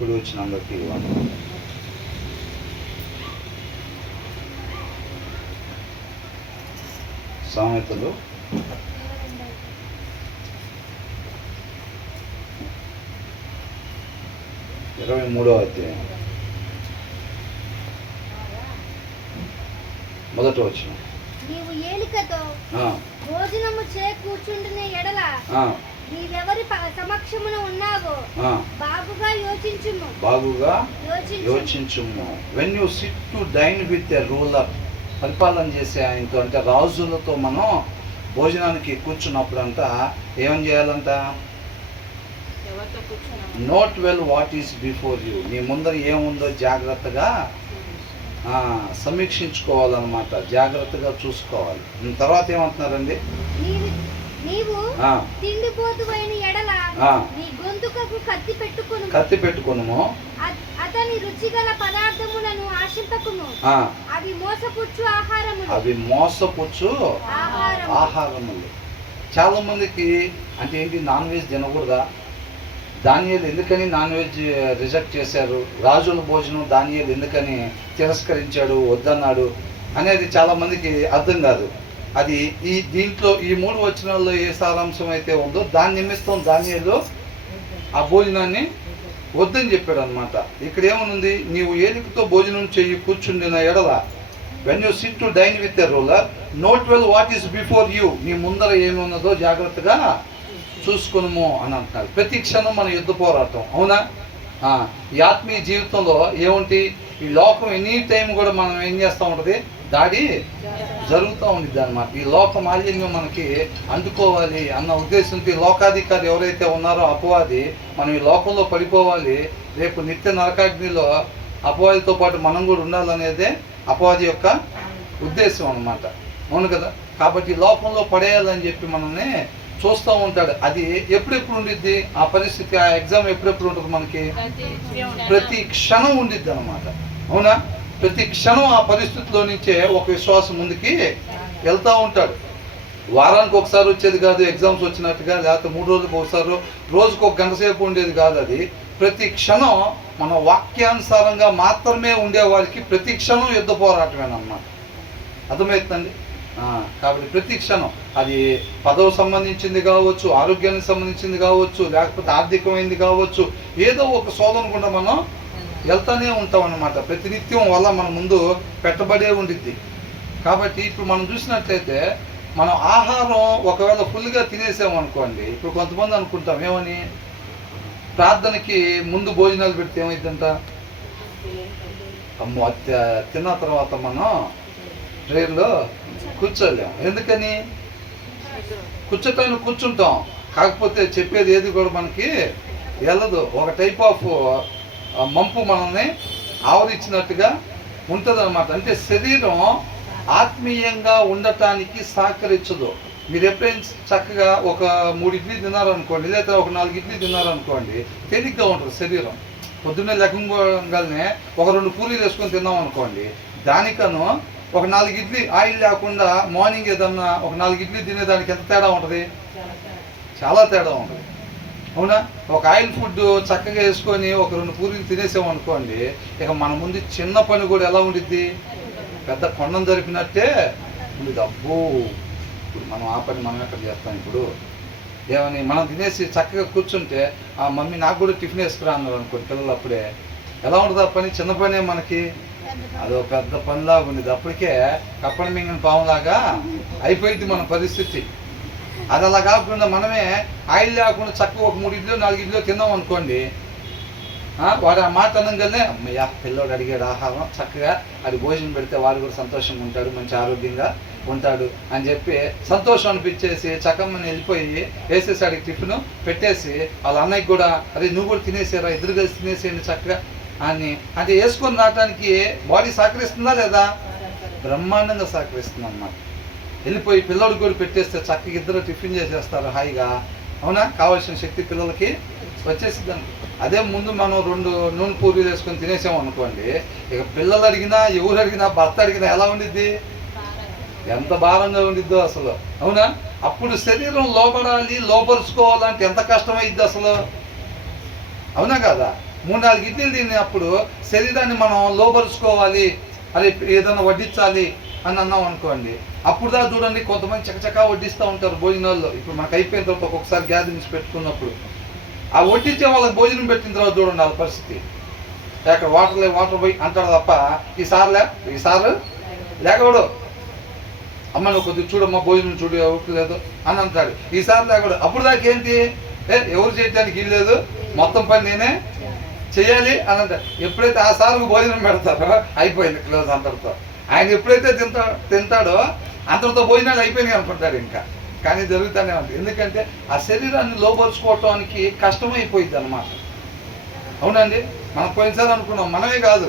ఇప్పుడు వచ్చిన అందరికీ వందనాలు. సామెతలు 23వ అధ్యాయం మొదటి వచనం. నీవు ఏలికతో భోజనము కూర్చుంటున్న ఎడల నీవెవరి సమక్షమున ఉన్నావో బాగుగా యోచించుము. When you sit to dine with a ruler, పరిపాలన చేసే ఆయనతో, అంటే రాజులతో మనం భోజనానికి కూర్చున్నప్పుడు అంట ఏమని చేయాలంట? Note well what is before you, నీ ముందర ఏముందో జాగ్రత్తగా సమీక్షించుకోవాలన్నమాట, జాగ్రత్తగా చూసుకోవాలి. తర్వాత ఏమంటున్నారండి? నీవు తిండిపోతువైన ఎడల నీ గొంతుకకు కత్తి పెట్టుకొనుము, అతని రుచిగల పదార్థములను ఆశింపకుము, అవి మోసపుచ్చు ఆహారములు. చాలా మందికి అంటే ఏంటి, నాన్ వెజ్ తినకూడదా? దానియేలు ఎందుకని నాన్ వెజ్ రిజెక్ట్ చేశారు? రాజుల భోజనం దానియేలు ఎందుకని తిరస్కరించాడు, వద్దన్నాడు అనేది చాలా మందికి అర్థం కాదు. అది దీంట్లో ఈ 3 వచనాల్లో ఏ సారాంశం అయితే ఉందో దాని నిమిత్తం దానియేలు ఆ భోజనాన్ని వద్దని చెప్పాడు అనమాట. ఇక్కడ ఏమనుంది? నీవు ఏలికతో భోజనం చెయ్యి కూర్చుండిన ఎడల, when you sit to dine with a ruler, note well what is before you, నీ ముందర ఏమున్నదో జాగ్రత్తగా చూసుకునుము అని అంటున్నారు. ప్రతి క్షణం మన యుద్ధ పోరాటం, అవునా? ఈ ఆత్మీయ జీవితంలో ఏముంటి, ఈ లోకం ఎనీ టైం కూడా మనం ఏం చేస్తూ ఉంటుంది, దాడి జరుగుతూ ఉండిద్ది అనమాట. ఈ లోక మాలిన్యం మనకి అందుకోవాలి అన్న ఉద్దేశంతో ఈ లోకాధికారి ఎవరైతే ఉన్నారో అపవాది, మనం ఈ లోకంలో పడిపోవాలి, రేపు నిత్య నరకాగ్నిలో అపవాదితో పాటు మనం కూడా ఉండాలనేదే అపవాది యొక్క ఉద్దేశం అన్నమాట. అవును కదా? కాబట్టి లోకంలో పడేయాలని చెప్పి మనల్ని చూస్తూ ఉంటాడు. అది ఎప్పుడెప్పుడు ఉండిద్ది ఆ పరిస్థితి, ఆ ఎగ్జామ్ ఎప్పుడెప్పుడు ఉంటుంది మనకి? ప్రతి క్షణం ఉండిద్ది అనమాట. అవునా? ప్రతి క్షణం ఆ పరిస్థితిలో నుంచే ఒక విశ్వాసం ముందుకి వెళ్తూ ఉంటాడు. వారానికి ఒకసారి వచ్చేది కాదు ఎగ్జామ్స్ వచ్చినట్టుగా, లేకపోతే 3 రోజులకు ఒకసారి, రోజుకు 1 గంట సేపు ఉండేది కాదు. అది ప్రతి క్షణం మన వాక్యానుసారంగా మాత్రమే ఉండేవారికి ప్రతి క్షణం యుద్ధ పోరాటమేనమాట. అర్థమవుతుందండి? కాబట్టి ప్రతి క్షణం అది పదవి సంబంధించింది కావచ్చు, ఆరోగ్యానికి సంబంధించింది కావచ్చు, లేకపోతే ఆర్థికమైంది కావచ్చు, ఏదో ఒక శోధన కూడా మనం వెళ్తూనే ఉంటాం అన్నమాట. ప్రతినిత్యం వల్ల మన ముందు పెట్టబడే ఉండిద్ది. కాబట్టి ఇప్పుడు మనం చూసినట్లయితే మనం ఆహారం ఒకవేళ ఫుల్గా తినేసామనుకోండి, ఇప్పుడు కొంతమంది అనుకుంటాం ఏమని, ప్రార్థనకి ముందు భోజనాలు పెడితే ఏమైందంట, అమ్మో తిన్న తర్వాత మనం ట్రైన్లో కూర్చోలేము. ఎందుకని? కూర్చోటానికి కూర్చుంటాం, కాకపోతే చెప్పేది ఏది కూడా మనకి వెళ్ళదు. ఒక టైప్ ఆఫ్ మంపు మనల్ని ఆవరించినట్టుగా ఉంటుంది అనమాట. అంటే శరీరం ఆత్మీయంగా ఉండటానికి సహకరించదు. మీరు ఎప్పుడైనా చక్కగా ఒక 3 ఇడ్లీ తిన్నారనుకోండి, లేదా ఒక 4 ఇడ్లీ తిన్నారనుకోండి, తేలిగ్గా ఉంటుంది శరీరం. పొద్దున్నే లెక్కగానే ఒక 2 పూరీలు వేసుకొని తిన్నాం అనుకోండి, దానికను ఒక 4 ఇడ్లీ ఆయిల్ లేకుండా మార్నింగ్ ఏదన్నా ఒక 4 ఇడ్లీ తినేదానికి ఎంత తేడా ఉంటుంది? చాలా తేడా ఉంటుంది. అవునా? ఒక ఆయిల్ ఫుడ్ చక్కగా వేసుకొని ఒక 2 పూరీలు తినేసామనుకోండి, ఇక మన ముందు చిన్న పని కూడా ఎలా ఉండిద్ది? పెద్ద కొండం జరిపినట్టే ఉండేది. అబ్బో, ఇప్పుడు మనం ఆ పని మనం ఎక్కడ చేస్తాం? ఇప్పుడు ఏమని మనం తినేసి చక్కగా కూర్చుంటే, ఆ మమ్మీ నాకు కూడా టిఫిన్ వేసుకురా అన్నారు అనుకోండి పిల్లలు, అప్పుడే ఎలా ఉంటుంది ఆ పని? చిన్న పనే మనకి అదో పెద్ద పనిలాగా ఉండేది. అప్పటికే కప్పని మింగిన పాములాగా అయిపోయింది మన పరిస్థితి. అది అలా కాకుండా మనమే ఆయిల్ లేకుండా చక్కగా ఒక 3 ఇడ్లు 4 ఇడ్లు తిన్నాం అనుకోండి, వాడు ఆ మాట అనగానే అమ్మయ్యా పిల్లోడు అడిగాడు ఆహారం, చక్కగా అది భోజనం పెడితే వాడు కూడా సంతోషంగా ఉంటాడు, మంచి ఆరోగ్యంగా ఉంటాడు అని చెప్పి సంతోషం అనిపించేసి చక్కమ్మని వెళ్ళిపోయి వేసేసాడు టిఫిన్ పెట్టేసి, వాళ్ళ అన్నయ్యకి కూడా అరే నువ్వు కూడా తినేసారా, ఇద్దరు కలిసి తినేసేయండి చక్కగా అని అంటే వేసుకొని రావడానికి బాడీ సహకరిస్తుందా లేదా? బ్రహ్మాండంగా సహకరిస్తుంది అన్నమాట. వెళ్ళిపోయి పిల్లడికి కూడా పెట్టేస్తే చక్కగా ఇద్దరు టిఫిన్ చేసేస్తారు హాయిగా. అవునా? కావాల్సిన శక్తి పిల్లలకి వచ్చేసిద్దాం. అదే ముందు మనం 2 నూనె పూరీలు వేసుకొని తినేసాం అనుకోండి, ఇక పిల్లలు అడిగినా ఎవరు అడిగినా భర్త అడిగినా ఎలా ఉండిద్ది? ఎంత భారంగా ఉండిద్దో అసలు. అవునా? అప్పుడు శరీరం లోపడాలి, లోపరుచుకోవాలంటే ఎంత కష్టమైద్ది అసలు. అవునా కదా? 3-4 ఇడ్లీలు తిన్నప్పుడు శరీరాన్ని మనం లోపరుచుకోవాలి, అరే ఏదైనా వడ్డించాలి అని అన్నాం అనుకోండి, అప్పుడు దా చూడండి కొంతమంది చకచకా వడ్డిస్తూ ఉంటారు భోజనాల్లో. ఇప్పుడు మనకు అయిపోయిన తర్వాత ఒక్కొక్కసారి గ్యాదరింగ్స్ పెట్టుకున్నప్పుడు ఆ వడ్డించే వాళ్ళకి భోజనం పెట్టిన తర్వాత చూడండి వాళ్ళ పరిస్థితి. అక్కడ వాటర్ పోయి అంటాడు తప్ప ఈసారి లేకూడదు, అమ్మ నువ్వు కొద్దిగా చూడమ్మా భోజనం చూడు లేదు అని అంటాడు. ఈసారి లేకూడదు. అప్పుడు దాకా ఏంటి, ఎవరు చేయడానికి ఇల్లు లేదు, మొత్తం పని నేనే చేయాలి అని అంటారు. ఎప్పుడైతే ఆ సార్లు భోజనం పెడతారో అయిపోయింది క్లోజ్ అంతటితో. ఆయన ఎప్పుడైతే తింటాడో అంతటితో భోజనాలు అయిపోయినాయి అనుకుంటాడు ఇంకా. కానీ జరుగుతూనే ఉంటుంది. ఎందుకంటే ఆ శరీరాన్ని లోపరుచుకోవటానికి కష్టమైపోయింది అన్నమాట. అవునండి, మనం పోయినసారి అనుకున్నాం, మనమే కాదు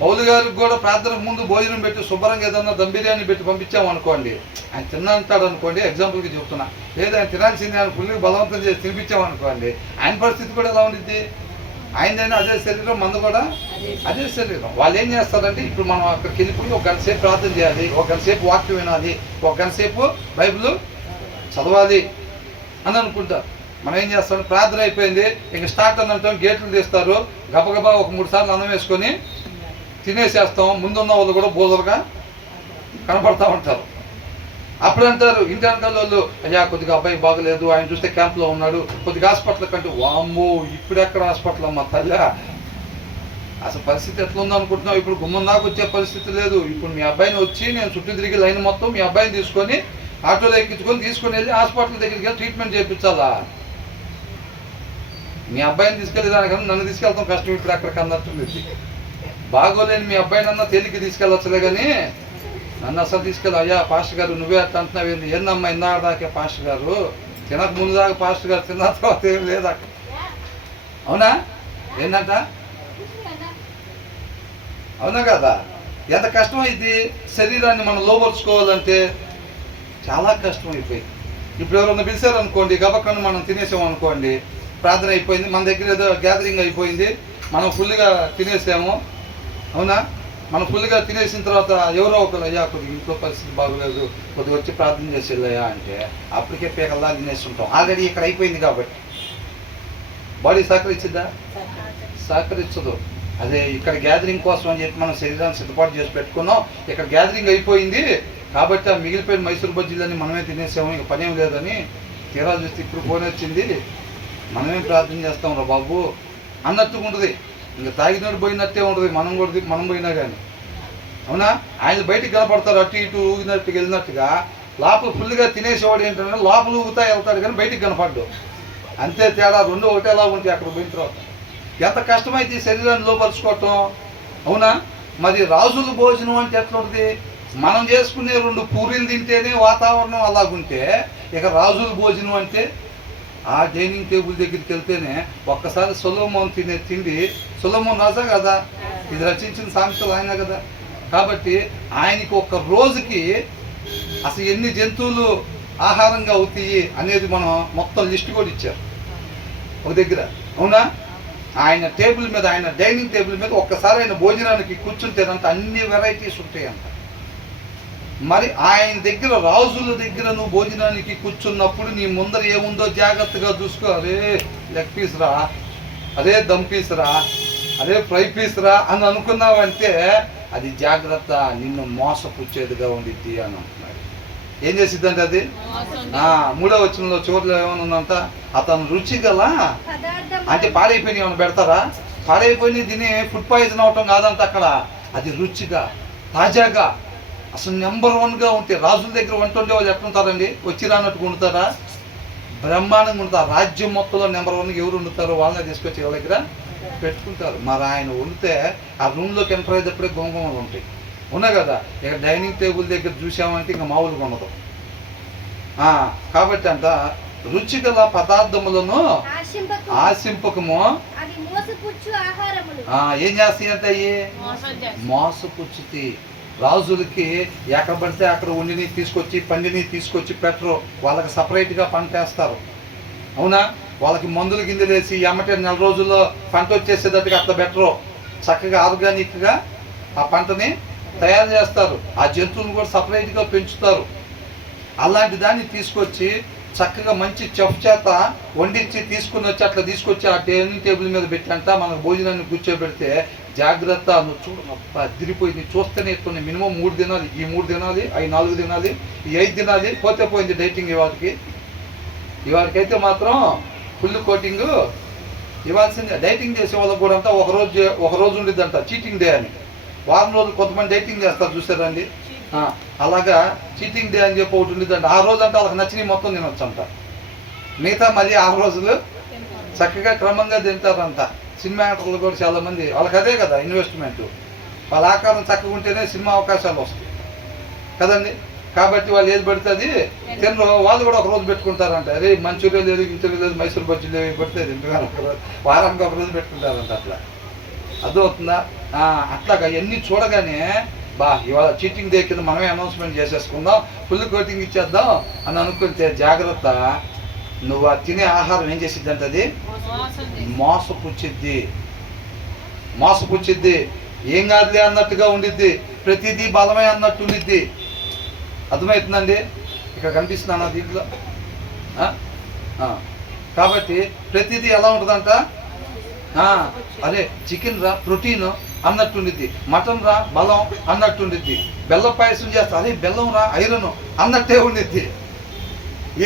పౌలు గారికి కూడా ప్రార్థనకు ముందు భోజనం పెట్టి శుభ్రంగా ఏదన్నా దమ్ బిర్యానీ పెట్టి పంపించామనుకోండి, ఆయన తిన్నంటాడు అనుకోండి, ఎగ్జాంపుల్కి చెప్తున్నా, లేదా ఆయన తినాల్సింది ఆయన ఫుల్గా బలవంతం చేసి తినిపించామనుకోండి, ఆయన పరిస్థితి కూడా ఎలా ఉండిద్ది? ఆయనదైనా అదే శరీరం, మందు కూడా అదే శరీరం. వాళ్ళు ఏం చేస్తారంటే, ఇప్పుడు మనం అక్కడికి వెళ్ళిపోయి ఒక గంట సేపు ప్రార్థన చేయాలి, ఒక గంట సేపు వాక్యం వినాలి, ఒక గంట సేపు బైబిల్ చదవాలి అని అనుకుంటారు. మనం ఏం చేస్తాం, ప్రార్థన అయిపోయింది ఇంక స్టార్ట్ అని అంటాం, గేట్లు తీస్తారు, గబగబా ఒక 3 సార్లు అన్నం వేసుకొని తినేసేస్తాం. ముందున్న వాళ్ళు కూడా బోదలుగా కనపడతా ఉంటారు. అప్పుడు అంటారు ఇంటి వెనకాల వాళ్ళు, అయ్యా కొద్దిగా అబ్బాయి బాగలేదు, ఆయన చూస్తే క్యాంప్లో ఉన్నాడు, కొద్దిగా హాస్పిటల్ కంటే, వామ్మో ఇప్పుడు ఎక్కడ హాస్పిటల్ అమ్మ తల్లి, అసలు పరిస్థితి ఎట్లా ఉందనుకుంటున్నావు? ఇప్పుడు గుమ్మం దాకా వచ్చే పరిస్థితి లేదు. ఇప్పుడు మీ అబ్బాయిని వచ్చి నేను చుట్టూ తిరిగి లైన్ మొత్తం మీ అబ్బాయిని తీసుకొని ఆటోలో ఎక్కించుకొని తీసుకొని వెళ్ళి హాస్పిటల్ దగ్గరికి వెళ్ళి ట్రీట్మెంట్ చేయించాలా? మీ అబ్బాయిని తీసుకెళ్ళి దానికన్నా నన్ను తీసుకెళ్తాం కష్టం ఇప్పుడు అక్కడికి అన్నట్టుంది. బాగోలేని మీ అబ్బాయినన్నా తేలికి తీసుకెళ్ళొచ్చులే కానీ నన్ను అసలు తీసుకెళ్ళి, అయ్యా పాస్టర్ గారు నువ్వే అట్లా అంటున్నావు ఏంది, ఏందమ్మా ఇందాక దాకే పాస్టర్ గారు, తినక ముందు దాకా పాస్టర్ గారు, తిన్న తర్వాత ఏం లేదా? అవునా? ఏంటంట? అవునా కదా? ఎంత కష్టమైంది శరీరాన్ని మనం లోపరుచుకోవాలంటే, చాలా కష్టం అయిపోయింది. ఇప్పుడు ఎవరన్నా పిలిచారనుకోండి, గబక్కను మనం తినేసాం అనుకోండి, ప్రార్థన అయిపోయింది, మన దగ్గర ఏదో గ్యాదరింగ్ అయిపోయింది, మనం ఫుల్గా తినేసాము. అవునా? మనం ఫుల్గా తినేసిన తర్వాత ఎవరో ఒకరు, అయ్యా కొద్దిగా ఇంట్లో పరిస్థితి బాగోలేదు, కొద్దిగా వచ్చి ప్రార్థన చేసి వెళ్ళాయా అంటే అప్పటికే పీకల్లా తినేస్తుంటాం. ఆల్రెడీ ఇక్కడ అయిపోయింది కాబట్టి బాడీ సహకరించిద్దా? సహకరించదు. అదే ఇక్కడ గ్యాదరింగ్ కోసం అని చెప్పి మనం శరీరాన్ని సిద్ధపాటు చేసి పెట్టుకున్నాం, ఇక్కడ గ్యాదరింగ్ అయిపోయింది కాబట్టి ఆ మిగిలిపోయిన మైసూర్ బజ్జీలన్నీ మనమే తినేసాము, ఇక పనేం లేదని తీరా చూస్తే ఇప్పుడు ఫోన్ వచ్చింది, మనమేం ప్రార్థన చేస్తాం రా బాబు అన్నట్టుగా ఉంటుంది. ఇంకా తాగినట్టు పోయినట్టే ఉంటుంది, మనం పోయినా కానీ. అవునా? ఆయన బయటికి కనపడతారు అటు ఇటు ఊగినట్టుగా వెళ్ళినట్టుగా, లోపల ఫుల్గా తినేసేవాడు ఏంటంటే లోపల ఊగుతా వెళ్తాడు కానీ బయటికి కనపడ్డు. అంతే తేడా, రెండు ఒకటేలా ఉంటాయి అక్కడ పోయిన తర్వాత. ఎంత కష్టమైతే శరీరాన్ని లోపరుచుకోవటం. అవునా? మరి రాజుల భోజనం అంటే ఎట్లా ఉంటుంది? మనం చేసుకునే 2 పూరీలు తింటేనే వాతావరణం అలాగుంటే, ఇక రాజుల భోజనం అంటే ఆ డైనింగ్ టేబుల్ దగ్గరికి వెళ్తేనే ఒక్కసారి సొలొమోన్ తినే తిండి, సొలొమోన్ రాజా కదా, ఇది రచించిన సామెతలు ఆయన కదా, కాబట్టి ఆయనకి ఒక రోజుకి అసలు ఎన్ని జంతువులు ఆహారంగా అవుతాయి అనేది మనం మొత్తం లిస్ట్ కూడా ఇచ్చారు ఒక దగ్గర. అవునా? ఆయన టేబుల్ మీద, ఆయన డైనింగ్ టేబుల్ మీద ఒక్కసారి ఆయన భోజనానికి కూర్చుంటేనంత అన్ని వెరైటీస్ ఉంటాయంట. మరి ఆయన దగ్గర, రాజుల దగ్గర నువ్వు భోజనానికి కూర్చున్నప్పుడు నీ ముందర ఏముందో జాగ్రత్తగా చూసుకో. అరే లెగ్ పీస్ రా, అరే దమ్ పీస్ రా, అరే ఫ్రై పీస్ రా అని అనుకున్నావంటే అది జాగ్రత్త, నిన్ను మోసపుచ్చేదిగా ఉండిద్ది అని అంటున్నాడు. ఏం చేసిద్దంటే అది 3వ వచనంలో చివరిలో ఏమైనా ఉందంట, అతను రుచి గల అంటే పాడైపోయినాయి ఏమైనా పెడతారా? పాడైపోయినాయి తిని ఫుడ్ పాయిజన్ అవటం కాదంట అక్కడ, అది రుచిగా తాజాగా అసలు నెంబర్ 1గా ఉంటే. రాజుల దగ్గర వంట ఉండే వాళ్ళు ఎట్లుంటారండి? వచ్చి రానట్టుగా వండుతారా? బ్రహ్మాండంగా ఉంటారు. రాజ్యం మొత్తంలో నెంబర్ 1గా ఎవరు వండుతారో వాళ్ళని తీసుకొచ్చి వాళ్ళ దగ్గర పెట్టుకుంటారు. మరి ఆయన వండితే ఆ రూమ్లోకి ఎంటర్ అయ్యేటప్పుడే గుమగుమలు ఉంటాయి. ఉన్నాయి కదా? ఇక డైనింగ్ టేబుల్ దగ్గర చూసామంటే ఇంకా మామూలుగా ఉండదు. కాబట్టి అంట రుచిగల పదార్థములను ఆశింపకము ఏం చేస్తాయి అంటే అయ్యి మోసపుచ్చుతి. రాజులకి ఎక్కడ పడితే అక్కడ వండిని తీసుకొచ్చి పండిని తీసుకొచ్చి పెట్టరు, వాళ్ళకి సపరేట్గా పంట వేస్తారు. అవునా? వాళ్ళకి మందులు గింజలు వేసి ఎమ్మటే 4 రోజుల్లో పంట వచ్చేసేటట్టుగా అట్లా పెట్టరు, చక్కగా ఆర్గానిక్గా ఆ పంటని తయారు చేస్తారు. ఆ జంతువులను కూడా సపరేట్గా పెంచుతారు. అలాంటి దాన్ని తీసుకొచ్చి చక్కగా మంచి చెఫ్ చేత వండించి తీసుకుని వచ్చి అట్లా తీసుకొచ్చి ఆ డైనింగ్ టేబుల్ మీద పెట్టంట మనకు భోజనాన్ని కూర్చోబెడితే జాగ్రత్త నువ్వు చూడు అదిరిపోయింది, చూస్తేనే ఎత్తుంది. మినిమం 3 తినాలి, ఈ 3 తినాలి, అవి 4 తినాలి, ఈ 5 తినాలి, పోతే పోయింది డైటింగ్. ఇవాళకైతే మాత్రం ఫుల్ కోటింగ్ ఇవ్వాల్సిందే. డైటింగ్ చేసే వాళ్ళకి కూడా అంతా ఒక రోజు ఉండిద్దంట చీటింగ్ డే అని. వారం రోజులు కొంతమంది డైటింగ్ చేస్తారు చూసారండి, అలాగా చీటింగ్ డే అని చెప్పి ఒకటి ఉండిద్దంట. ఆ రోజు అంటే వాళ్ళకి నచ్చినవి మొత్తం తినొచ్చు అంట. మిగతా మళ్ళీ 6 రోజులు చక్కగా క్రమంగా తింటారంట. సినిమా యాక్టర్లు కూడా చాలామంది వాళ్ళకి అదే కదా ఇన్వెస్ట్మెంట్, వాళ్ళ ఆకారం చక్కగా ఉంటేనే సినిమా అవకాశాలు వస్తాయి కదండి. కాబట్టి వాళ్ళు ఏది పడుతుంది తినరు, వాళ్ళు కూడా ఒక రోజు పెట్టుకుంటారంట. అరే మంచూరియా లేదు, ఇంచూరియా లేదు, మైసూర్ బజ్జీ లేవు, పెడితే వారానికి ఒక రోజు పెట్టుకుంటారంట. అట్లా అర్థమవుతుందా? అట్లాగా ఎన్ని చూడగానే ఇవాళ చీటింగ్ డే కింద మనమే అనౌన్స్మెంట్ చేసేసుకుందాం, ఫుల్ కోటింగ్ ఇచ్చేద్దాం అని అనుకుంటే జాగ్రత్త. నువ్వు ఆ తినే ఆహారం ఏం చేసిద్ది అంటే అది మోసపుచ్చిద్ది. ఏం కాదులే అన్నట్టుగా ఉండిద్ది, ప్రతిదీ బలమే అన్నట్టు ఉండిద్ది. అర్థమవుతుందండి? ఇక్కడ కనిపిస్తున్నాను దీంట్లో. కాబట్టి ప్రతిదీ ఎలా ఉంటుందంట, అరే చికెన్ రా ప్రోటీన్ అన్నట్టుండిద్ది, మటన్ రా బలం అన్నట్టుండిద్ది, బెల్లం పాయసం చేస్తా అదే బెల్లం రా ఐరన్ అన్నట్టే ఉండిద్ది.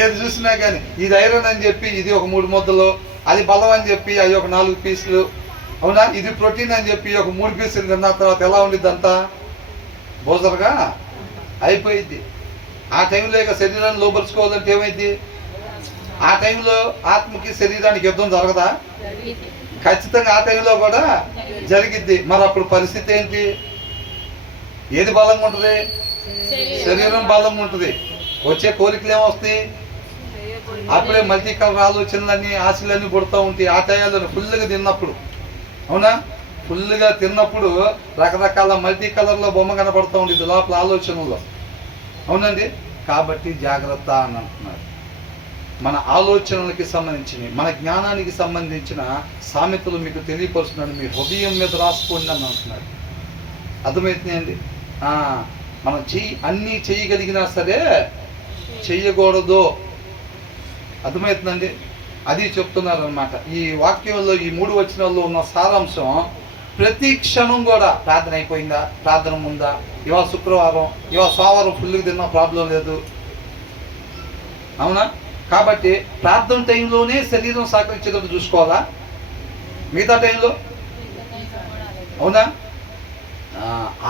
ఏది చూసినా కానీ ఇది ఐరన్ అని చెప్పి ఇది ఒక 3 ముద్దలు, అది బలం అని చెప్పి అవి ఒక 4 పీసులు, అవునా? ఇది ప్రోటీన్ అని చెప్పి ఒక 3 పీసులు తిన్న తర్వాత ఎలా ఉండిద్ది అంతా బోజరగా అయిపోయింది. ఆ టైంలో ఇక శరీరాన్ని లోపరుచుకోవాలంటే ఏమైంది? ఆ టైంలో ఆత్మకి శరీరానికి యుద్ధం జరగదా? ఖచ్చితంగా ఆ టైంలో కూడా జరిగిద్ది. మరి అప్పుడు పరిస్థితి ఏంటి? ఏది బలంగా ఉంటుంది? శరీరం బలంగా ఉంటుంది. వచ్చే కోరికలు ఏమొస్తాయి? అప్పుడే మల్టీ కలర్ ఆలోచనలన్నీ ఆశలన్నీ పుడుతూ ఉంటాయి. ఆ టైంలో ఫుల్గా తిన్నప్పుడు, అవునా? ఫుల్గా తిన్నప్పుడు రకరకాల మల్టీ కలర్లో బొమ్మ కనపడుతూ ఉంటుంది లోపల ఆలోచనలో, అవునండి? కాబట్టి జాగ్రత్త అని అంటున్నారు. మన ఆలోచనలకి సంబంధించినవి, మన జ్ఞానానికి సంబంధించిన సామెతలు మీకు తెలియపరుస్తున్నాడు. మీ హృదయం మీద రాసుకోండి అని అంటున్నాడు. అర్థమవుతున్నాయండి? మనం అన్నీ చేయగలిగినా సరే చెయ్యకూడదు. అర్థమవుతుందండి? అది చెప్తున్నారు అనమాట. ఈ వాక్యంలో ఈ 3 వచనాల్లో ఉన్న సారాంశం. ప్రతి క్షణం కూడా ప్రార్థన అయిపోయిందా, ప్రార్థన ఉందా, ఇవాళ శుక్రవారం, ఇవాళ సోమవారం ఫుల్గా తిన్నా ప్రాబ్లం లేదు, అవునా? కాబట్టి ప్రార్థన టైంలోనే శరీరం సహకరించేటట్టు చూసుకోవాలా, మిగతా టైంలో, అవునా?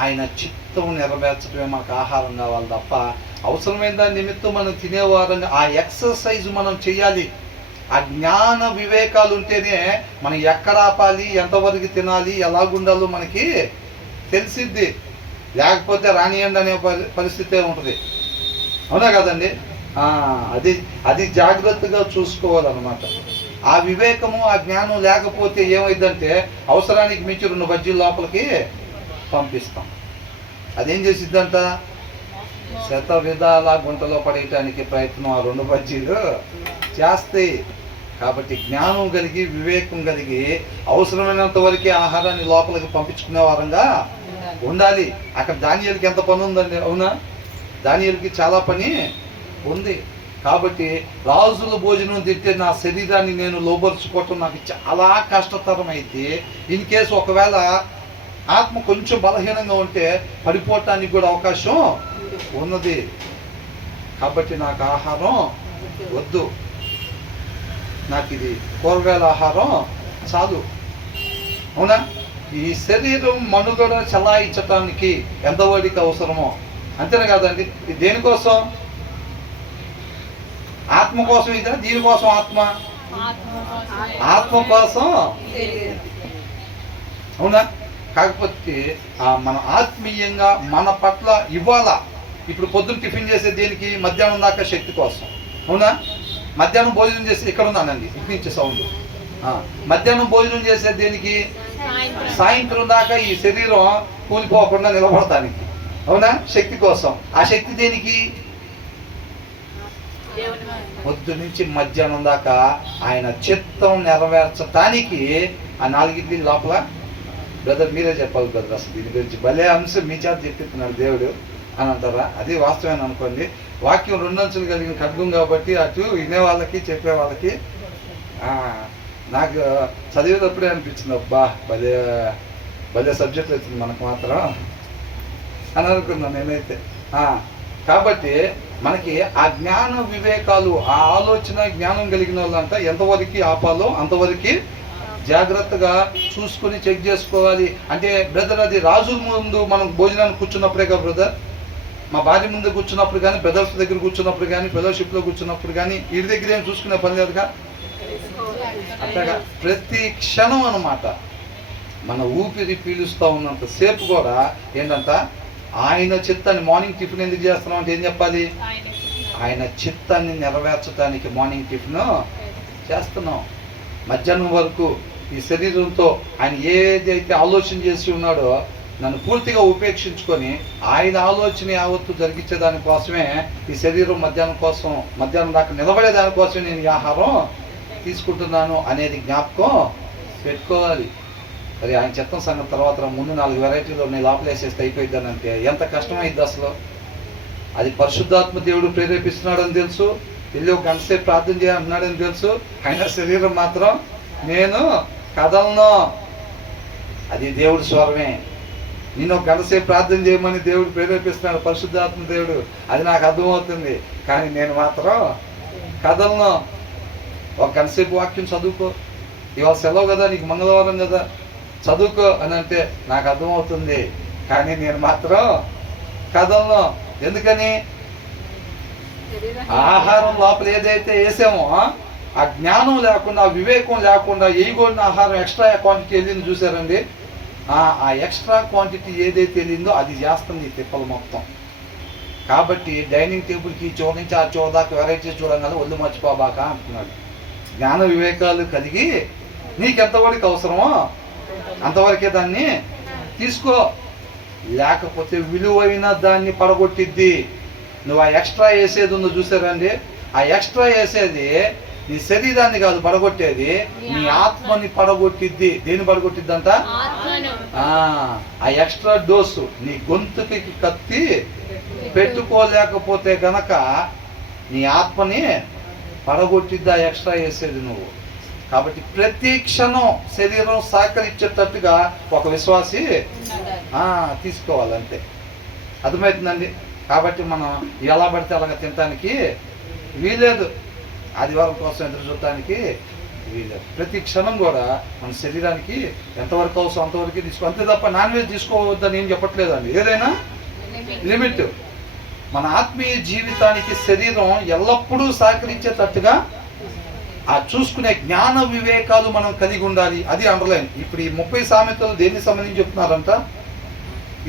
ఆయన చిత్తం నెరవేర్చడమే మనకు ఆహారం కావాలి తప్ప అవసరమైన దాని నిమిత్తం మనం తినేవారంగా ఆ ఎక్సర్సైజ్ మనం చేయాలి. ఆ జ్ఞాన వివేకాలు ఉంటేనే మనం ఎక్కడ ఆపాలి, ఎంతవరకు తినాలి, ఎలాగుండాలో మనకి తెలిసిద్ది. లేకపోతే రానియండి అనే పరిస్థితే ఉంటుంది, అవునా కదండి? అది జాగ్రత్తగా చూసుకోవాలన్నమాట. ఆ వివేకము ఆ జ్ఞానం లేకపోతే ఏమైందంటే అవసరానికి మించి 2 బజ్జీల లోపలికి పంపిస్తాం. అదేం చేసిద్దంట? శత విధాల గుంటలో పడేయటానికి ప్రయత్నం ఆ 2 బజ్జీలు చేస్తాయి. కాబట్టి జ్ఞానం కలిగి వివేకం కలిగి అవసరమైనంత వరకే ఆహారాన్ని లోపలికి పంపించుకునే వారంగా ఉండాలి. అక్కడ దానియేలుకి ఎంత పని ఉందండి, అవునా? దానియేలుకి చాలా పని ఉంది. కాబట్టి రాజుల భోజనం తింటే నా శరీరాన్ని నేను లోబరుచుకోవటం నాకు చాలా కష్టతరం అయితే, ఇన్ కేసు ఒకవేళ ఆత్మ కొంచెం బలహీనంగా ఉంటే పడిపోవటానికి కూడా అవకాశం ఉన్నది. కాబట్టి నాకు ఆహారం వద్దు, నాకు ఇది కూరగాయల ఆహారం చాలు, అవునా? ఈ శరీరం మనుగడ చలాయించటానికి ఎంతవాడికి అవసరమో, అంతేనా కాదండి? ఇది దేనికోసం? ఆత్మ కోసం. ఇదా దీనికోసం? ఆత్మ కోసం, అవునా? కాకపోతే మన ఆత్మీయంగా మన పట్ల ఇవాళ ఇప్పుడు పొద్దున్న టిఫిన్ చేసేది దేనికి? మధ్యాహ్నం దాకా శక్తి కోసం, అవునా? మధ్యాహ్నం భోజనం చేసి ఇక్కడ ఉన్నానండి, ఇటు నుంచి సౌండ్. మధ్యాహ్నం భోజనం చేసేది దేనికి? సాయంత్రం దాకా ఈ శరీరం కూలిపోకుండా నిలబడటానికి, అవునా? శక్తి కోసం. ఆ శక్తి దేనికి? పొద్దు నుంచి మధ్యాహ్నం దాకా ఆయన చిత్తం నెరవేర్చటానికి. ఆ 4 ఇడ్లీ లోపల బ్రదర్ మీరే చెప్పాలి బ్రదర్, అసలు దీని గురించి భలే అంశం మీ చేత చెప్పిస్తున్నాడు దేవుడు అని అంటారా? అది వాస్తవం అనుకోండి. వాక్యం రెండంచులు కలిగిన ఖడ్గం కాబట్టి అటు వినే వాళ్ళకి చెప్పే వాళ్ళకి నాకు చదివేటప్పుడే అనిపించింది, అబ్బా భలే భలే సబ్జెక్ట్ వచ్చింది మనకు మాత్రం అని అనుకున్నాను నేనైతే. కాబట్టి మనకి ఆ జ్ఞాన వివేకాలు, ఆ ఆలోచన జ్ఞానం కలిగిన వాళ్ళంతా ఎంతవరకు ఆపాలో అంతవరకు జాగ్రత్తగా చూసుకుని చెక్ చేసుకోవాలి. అంటే బ్రదర్, అది రాజుల ముందు మనం భోజనానికి కూర్చున్నప్పుడే కదా బ్రదర్, మా భార్య ముందు కూర్చున్నప్పుడు కానీ, బ్రదర్స్ దగ్గర కూర్చున్నప్పుడు కానీ, ఫెలోషిప్లో కూర్చున్నప్పుడు కానీ, వీడి దగ్గర ఏం చూసుకునే పని లేదుగా. అంతేగా ప్రతి క్షణం అన్నమాట. మన ఊపిరి పీలుస్తూ ఉన్నంత సేపు కూడా ఏంటంట, ఆయన చిత్తాన్ని మార్నింగ్ టిఫిన్ ఎందుకు చేస్తున్నాం అంటే ఏం చెప్పాలి, ఆయన చిత్తాన్ని నెరవేర్చడానికి మార్నింగ్ టిఫిన్ చేస్తున్నాం. మధ్యాహ్నం వరకు ఈ శరీరంతో ఆయన ఏదైతే ఆలోచన చేసి ఉన్నాడో నన్ను పూర్తిగా ఉపేక్షించుకొని ఆయన ఆలోచన యావత్తు జరిగించే దానికోసమే ఈ శరీరం మధ్యాహ్నం దాకా నిలబడే దానికోసమే నేను ఈ ఆహారం తీసుకుంటున్నాను అనేది జ్ఞాపకం పెట్టుకోవాలి. మరి ఆయన చిత్తం సంగతి తర్వాత ముందు 4 వెరైటీలు నేను లోపలేసేస్తే అయిపోయిద్దానంటే ఎంత కష్టమైద్ది అసలు. అది పరిశుద్ధాత్మ దేవుడు ప్రేరేపిస్తున్నాడని తెలుసు, వెళ్ళి ఒక గంట సేపు ప్రార్థన చేయాలంటున్నాడని తెలుసు, ఆయన శరీరం మాత్రం నేను కదలను. అది దేవుడి స్వరమే. నేను ఒక గంట సేపు ప్రార్థన చేయమని దేవుడు ప్రేరేపిస్తున్నాడు, పరిశుద్ధాత్మ దేవుడు, అది నాకు అర్థమవుతుంది, కానీ నేను మాత్రం కదలను. ఒక గంట సేపు వాక్యం చదువుకో, ఇవాళ సెలవు కదా, నీకు మంగళవారం కదా, చదువుకో అని అంటే నాకు అర్థమవుతుంది, కానీ నేను మాత్రం కదలను. ఎందుకని? ఆహారం లోపల ఏదైతే వేసామో ఆ జ్ఞానం లేకుండా, ఆ వివేకం లేకుండా వేయకూడని ఆహారం ఎక్స్ట్రా క్వాంటిటీ వెళ్ళింది చూసారండి. ఆ ఎక్స్ట్రా క్వాంటిటీ ఏదైతే వెళ్ళిందో అది చేస్తుంది ఈ తిప్పలు మొత్తం. కాబట్టి డైనింగ్ టేబుల్కి ఈ చోటు నుంచి ఆ చోటు దాకా వెరైటీస్ చూడంగానే ఒళ్ళు మర్చిపోబాక అంటున్నాడు. జ్ఞాన వివేకాలు కలిగి నీకెంతవరకు అవసరమో అంతవరకే దాన్ని తీసుకో, లేకపోతే విలువైన దాన్ని పడగొట్టిద్ది. నువ్వు ఆ ఎక్స్ట్రా వేసేది ఉందో చూసారండి, ఆ ఎక్స్ట్రా వేసేది నీ శరీరాన్ని కాదు పడగొట్టేది, నీ ఆత్మని పడగొట్టిద్ది. దేన్ని పడగొట్టిద్దంట? ఆ ఎక్స్ట్రా డోసు నీ గొంతుకి కత్తి పెట్టుకోలేకపోతే గనక నీ ఆత్మని పడగొట్టిద్ది ఆ ఎక్స్ట్రా వేసేది నువ్వు. కాబట్టి ప్రతి క్షణం శరీరం సహకరించేటట్టుగా ఒక విశ్వాసి తీసుకోవాలంతే. అర్థమవుతుందండి? కాబట్టి మనం ఎలా పడితే అలాగా తినటానికి వీలేదు, ఆదివారం కోసం ఎదురు చూడటానికి వీలేదు. ప్రతి క్షణం కూడా మన శరీరానికి ఎంతవరకు అవసరం అంతవరకు తీసుకో, అంతే తప్ప నాన్ వెజ్ తీసుకోవద్దని ఏం చెప్పట్లేదండి. ఏదైనా లిమిట్. మన ఆత్మీయ జీవితానికి శరీరం ఎల్లప్పుడూ సహకరించేటట్టుగా ఆ చూసుకునే జ్ఞాన వివేకాలు మనం కలిగి ఉండాలి. అది అండర్లైన్. ఇప్పుడు ఈ 30 సామెతలు దేనికి సంబంధించి చెప్తున్నారంట?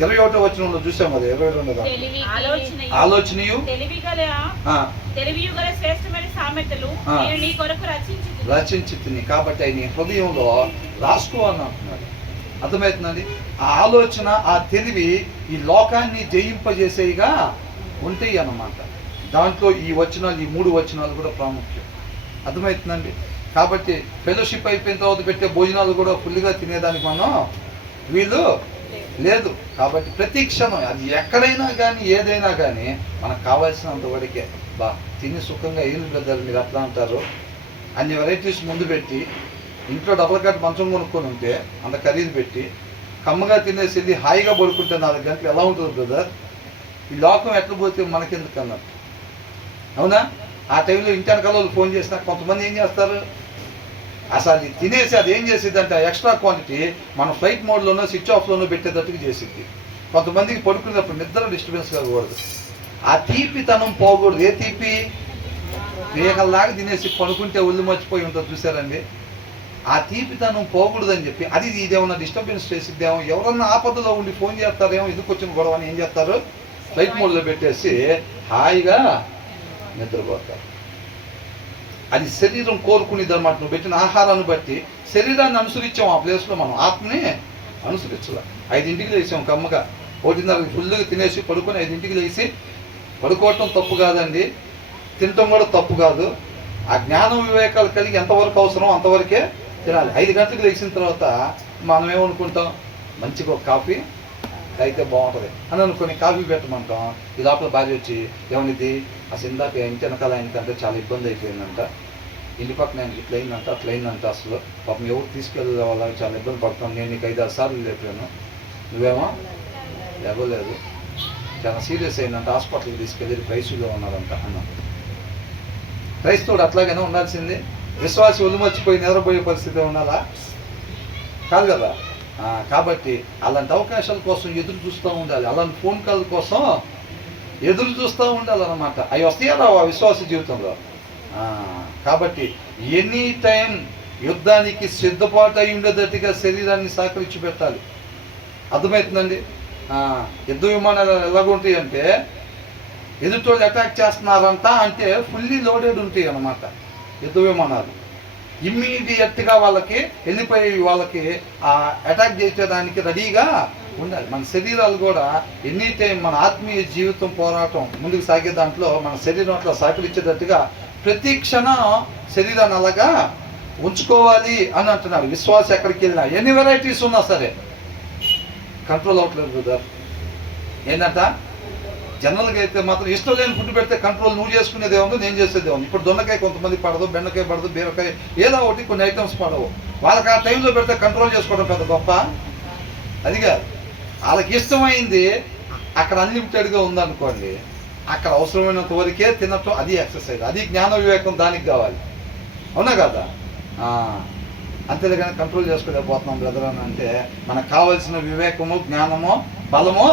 21వ వచనంలో చూసాం కదా, 22 ఆలోచనయు రచించితిని. కాబట్టి ఆయన హృదయంలో రాసుకో అని అంటున్నాడు. అర్థమవుతుందండి? ఆ ఆలోచన, ఆ తెలివి ఈ లోకాన్ని జయింపజేసేవిగా ఉంటాయి అన్నమాట. దాంట్లో ఈ వచనాలు, ఈ 3 వచనాలు కూడా ప్రాముఖ్యం. అర్థమవుతుందండి? కాబట్టి ఫెలోషిప్ అయిపోయిన తర్వాత పెట్టే భోజనాలు కూడా ఫుల్గా తినేదానికి మనం వీలు లేదు. కాబట్టి ప్రతి క్షణం అది ఎక్కడైనా కానీ ఏదైనా కానీ మనకు కావాల్సినంత వరకే తిని సుఖంగా ఏమి బ్రదర్ మీరు అట్లా అంటారు, అన్ని వెరైటీస్ ముందు పెట్టి ఇంట్లో డబల్ కట్ మంచం కొనుక్కొని ఉంటే అంత ఖరీదు పెట్టి కమ్మగా తినేసి వెళ్ళి హాయిగా పడుకుంటే 4 గంటలు ఎలా ఉంటుంది బ్రదర్? ఈ లోకం ఎట్లా పోతే మనకెందుకు అన్నారు? అవునా? ఆ టైంలో ఇంటి వెనకాల వాళ్ళు ఫోన్ చేసినా కొంతమంది ఏం చేస్తారు, అసలు తినేసి అది ఏం చేసిద్ది అంటే ఎక్స్ట్రా క్వాంటిటీ మన ఫ్లైట్ మోడ్లోనో స్విచ్ ఆఫ్లోనో పెట్టేటట్టుగా చేసిద్ది. కొంతమందికి పడుకునేటప్పుడు నిద్ర డిస్టర్బెన్స్ కాకూడదు, ఆ తీపితనం పోకూడదు. ఏ తీపి? వేగల్లాగా తినేసి పడుకుంటే ఒళ్ళు మర్చిపోయి ఉంటుంది చూసారండి. ఆ తీపితనం పోకూడదని చెప్పి అది ఇదేమన్నా డిస్టర్బెన్స్ చేసిద్దేమో, ఎవరన్నా ఆపదలో ఉండి ఫోన్ చేస్తారేమో, ఎందుకు వచ్చిన గొడవ అని ఏం చేస్తారు, ఫ్లైట్ మోడ్లో పెట్టేసి హాయిగా నిద్రపోతారు. అది శరీరం కోరుకునేది అనమాట. నువ్వు పెట్టిన ఆహారాన్ని బట్టి శరీరాన్ని అనుసరించాం. ఆ ప్లేస్లో మనం ఆత్మని అనుసరించాలి. 5ంటికి లేసాం కమ్మగా, 1:30కి ఫుల్గా తినేసి పడుకొని 5ంటికి లేచి పడుకోవటం తప్పు కాదండి, తినటం కూడా తప్పు కాదు. ఆ జ్ఞానం వివేకాలు కలిగి ఎంతవరకు అవసరం అంతవరకే తినాలి. 5 గంటలకు లేచిన తర్వాత మనం ఏమనుకుంటాం, మంచిగా ఒక కాఫీ అయితే బాగుంటుంది అని అనుకుని కాఫీ పెట్టమంటాం. ఈ లోపల భార్య వచ్చి ఏమనిది అసలు ఇందాక ఇంటి వెనకాల ఆయనకంటే చాలా ఇబ్బంది అయిపోయిందంట, ఇంటి పక్కన ఆయనకి ఇట్లా అయిందంట అట్లా అయిందంట, అసలు పాపం ఎవరు తీసుకెళ్ళే వాళ్ళకి చాలా ఇబ్బంది పడతాం, నేను నీకు 5-6 సార్లు లేపాను, నువ్వేమో లేవలేదు, చాలా సీరియస్ అయిందంట, హాస్పిటల్కి తీసుకెళ్ళి ప్రైస్లో ఉన్నారంట అన్నాం. క్రైస్తవుడు అట్లాగైనా ఉండాల్సింది, విశ్వాసి ఒళ్ళు మర్చిపోయి నిద్రపోయే పరిస్థితి ఉండాలా? కాదు కదా. కాబట్టి అలాంటి అవకాశాల కోసం ఎదురు చూస్తూ ఉండాలి, అలాంటి ఫోన్ కాల్ కోసం ఎదురు చూస్తూ ఉండాలన్నమాట. అవి వస్తాయా రావా విశ్వాస జీవితంలో? కాబట్టి ఎనీ టైం యుద్ధానికి సిద్ధపాటు అయి ఉండేటట్టుగా శరీరాన్ని సహకరించి పెట్టాలి. అర్థమవుతుందండి? యుద్ధ విమానాలు ఎలాగుంటాయి అంటే ఎదుటోళ్ళు అటాక్ చేస్తున్నారంట అంటే ఫుల్లీ లోడెడ్ ఉంటాయి అన్నమాట యుద్ధ విమానాలు. ఇమ్మీడియట్గా వాళ్ళకి వెళ్ళిపోయి వాళ్ళకి అటాక్ చేసేదానికి రెడీగా ఉండాలి. మన శరీరాలు కూడా ఎనీ టైం మన ఆత్మీయ జీవితం పోరాటం ముందుకు సాగే దాంట్లో మన శరీరం అట్లా సహకరించేటట్టుగా ప్రతి క్షణం శరీరాన్ని అలాగా ఉంచుకోవాలి అని అంటున్నాడు. విశ్వాసం ఎక్కడికి వెళ్ళినా ఎన్ని వెరైటీస్ ఉన్నా సరే కంట్రోల్ అవ్వట్లేదు బ్రదర్. ఏంటంట జనరల్గా అయితే మాత్రం ఇష్టం లేని ఫుడ్ పెడితే కంట్రోల్ నువ్వు చేసుకునేదే ఉంది, నేను చేసేదే ఉంది. ఇప్పుడు దొండకాయ కొంతమంది పడదు, బెండకాయ పడదు, బీరకాయ ఏదో ఒకటి కొన్ని ఐటమ్స్ పడవు. వాళ్ళకి ఆ టైంలో పెడితే కంట్రోల్ చేసుకోవడం పెద్ద గొప్ప అది కాదు. వాళ్ళకి ఇష్టమైంది అక్కడ అన్లిమిటెడ్గా ఉందనుకోండి, అక్కడ అవసరమైనంత వరకే తినటం, అది ఎక్సర్సైజ్, అది జ్ఞాన వివేకం దానికి కావాలి. అవునా కదా? అంతేలే కానీ కంట్రోల్ చేసుకోలేకపోతున్నాం బ్రదర్ అని అంటే మనకు కావాల్సిన వివేకము, జ్ఞానము, బలము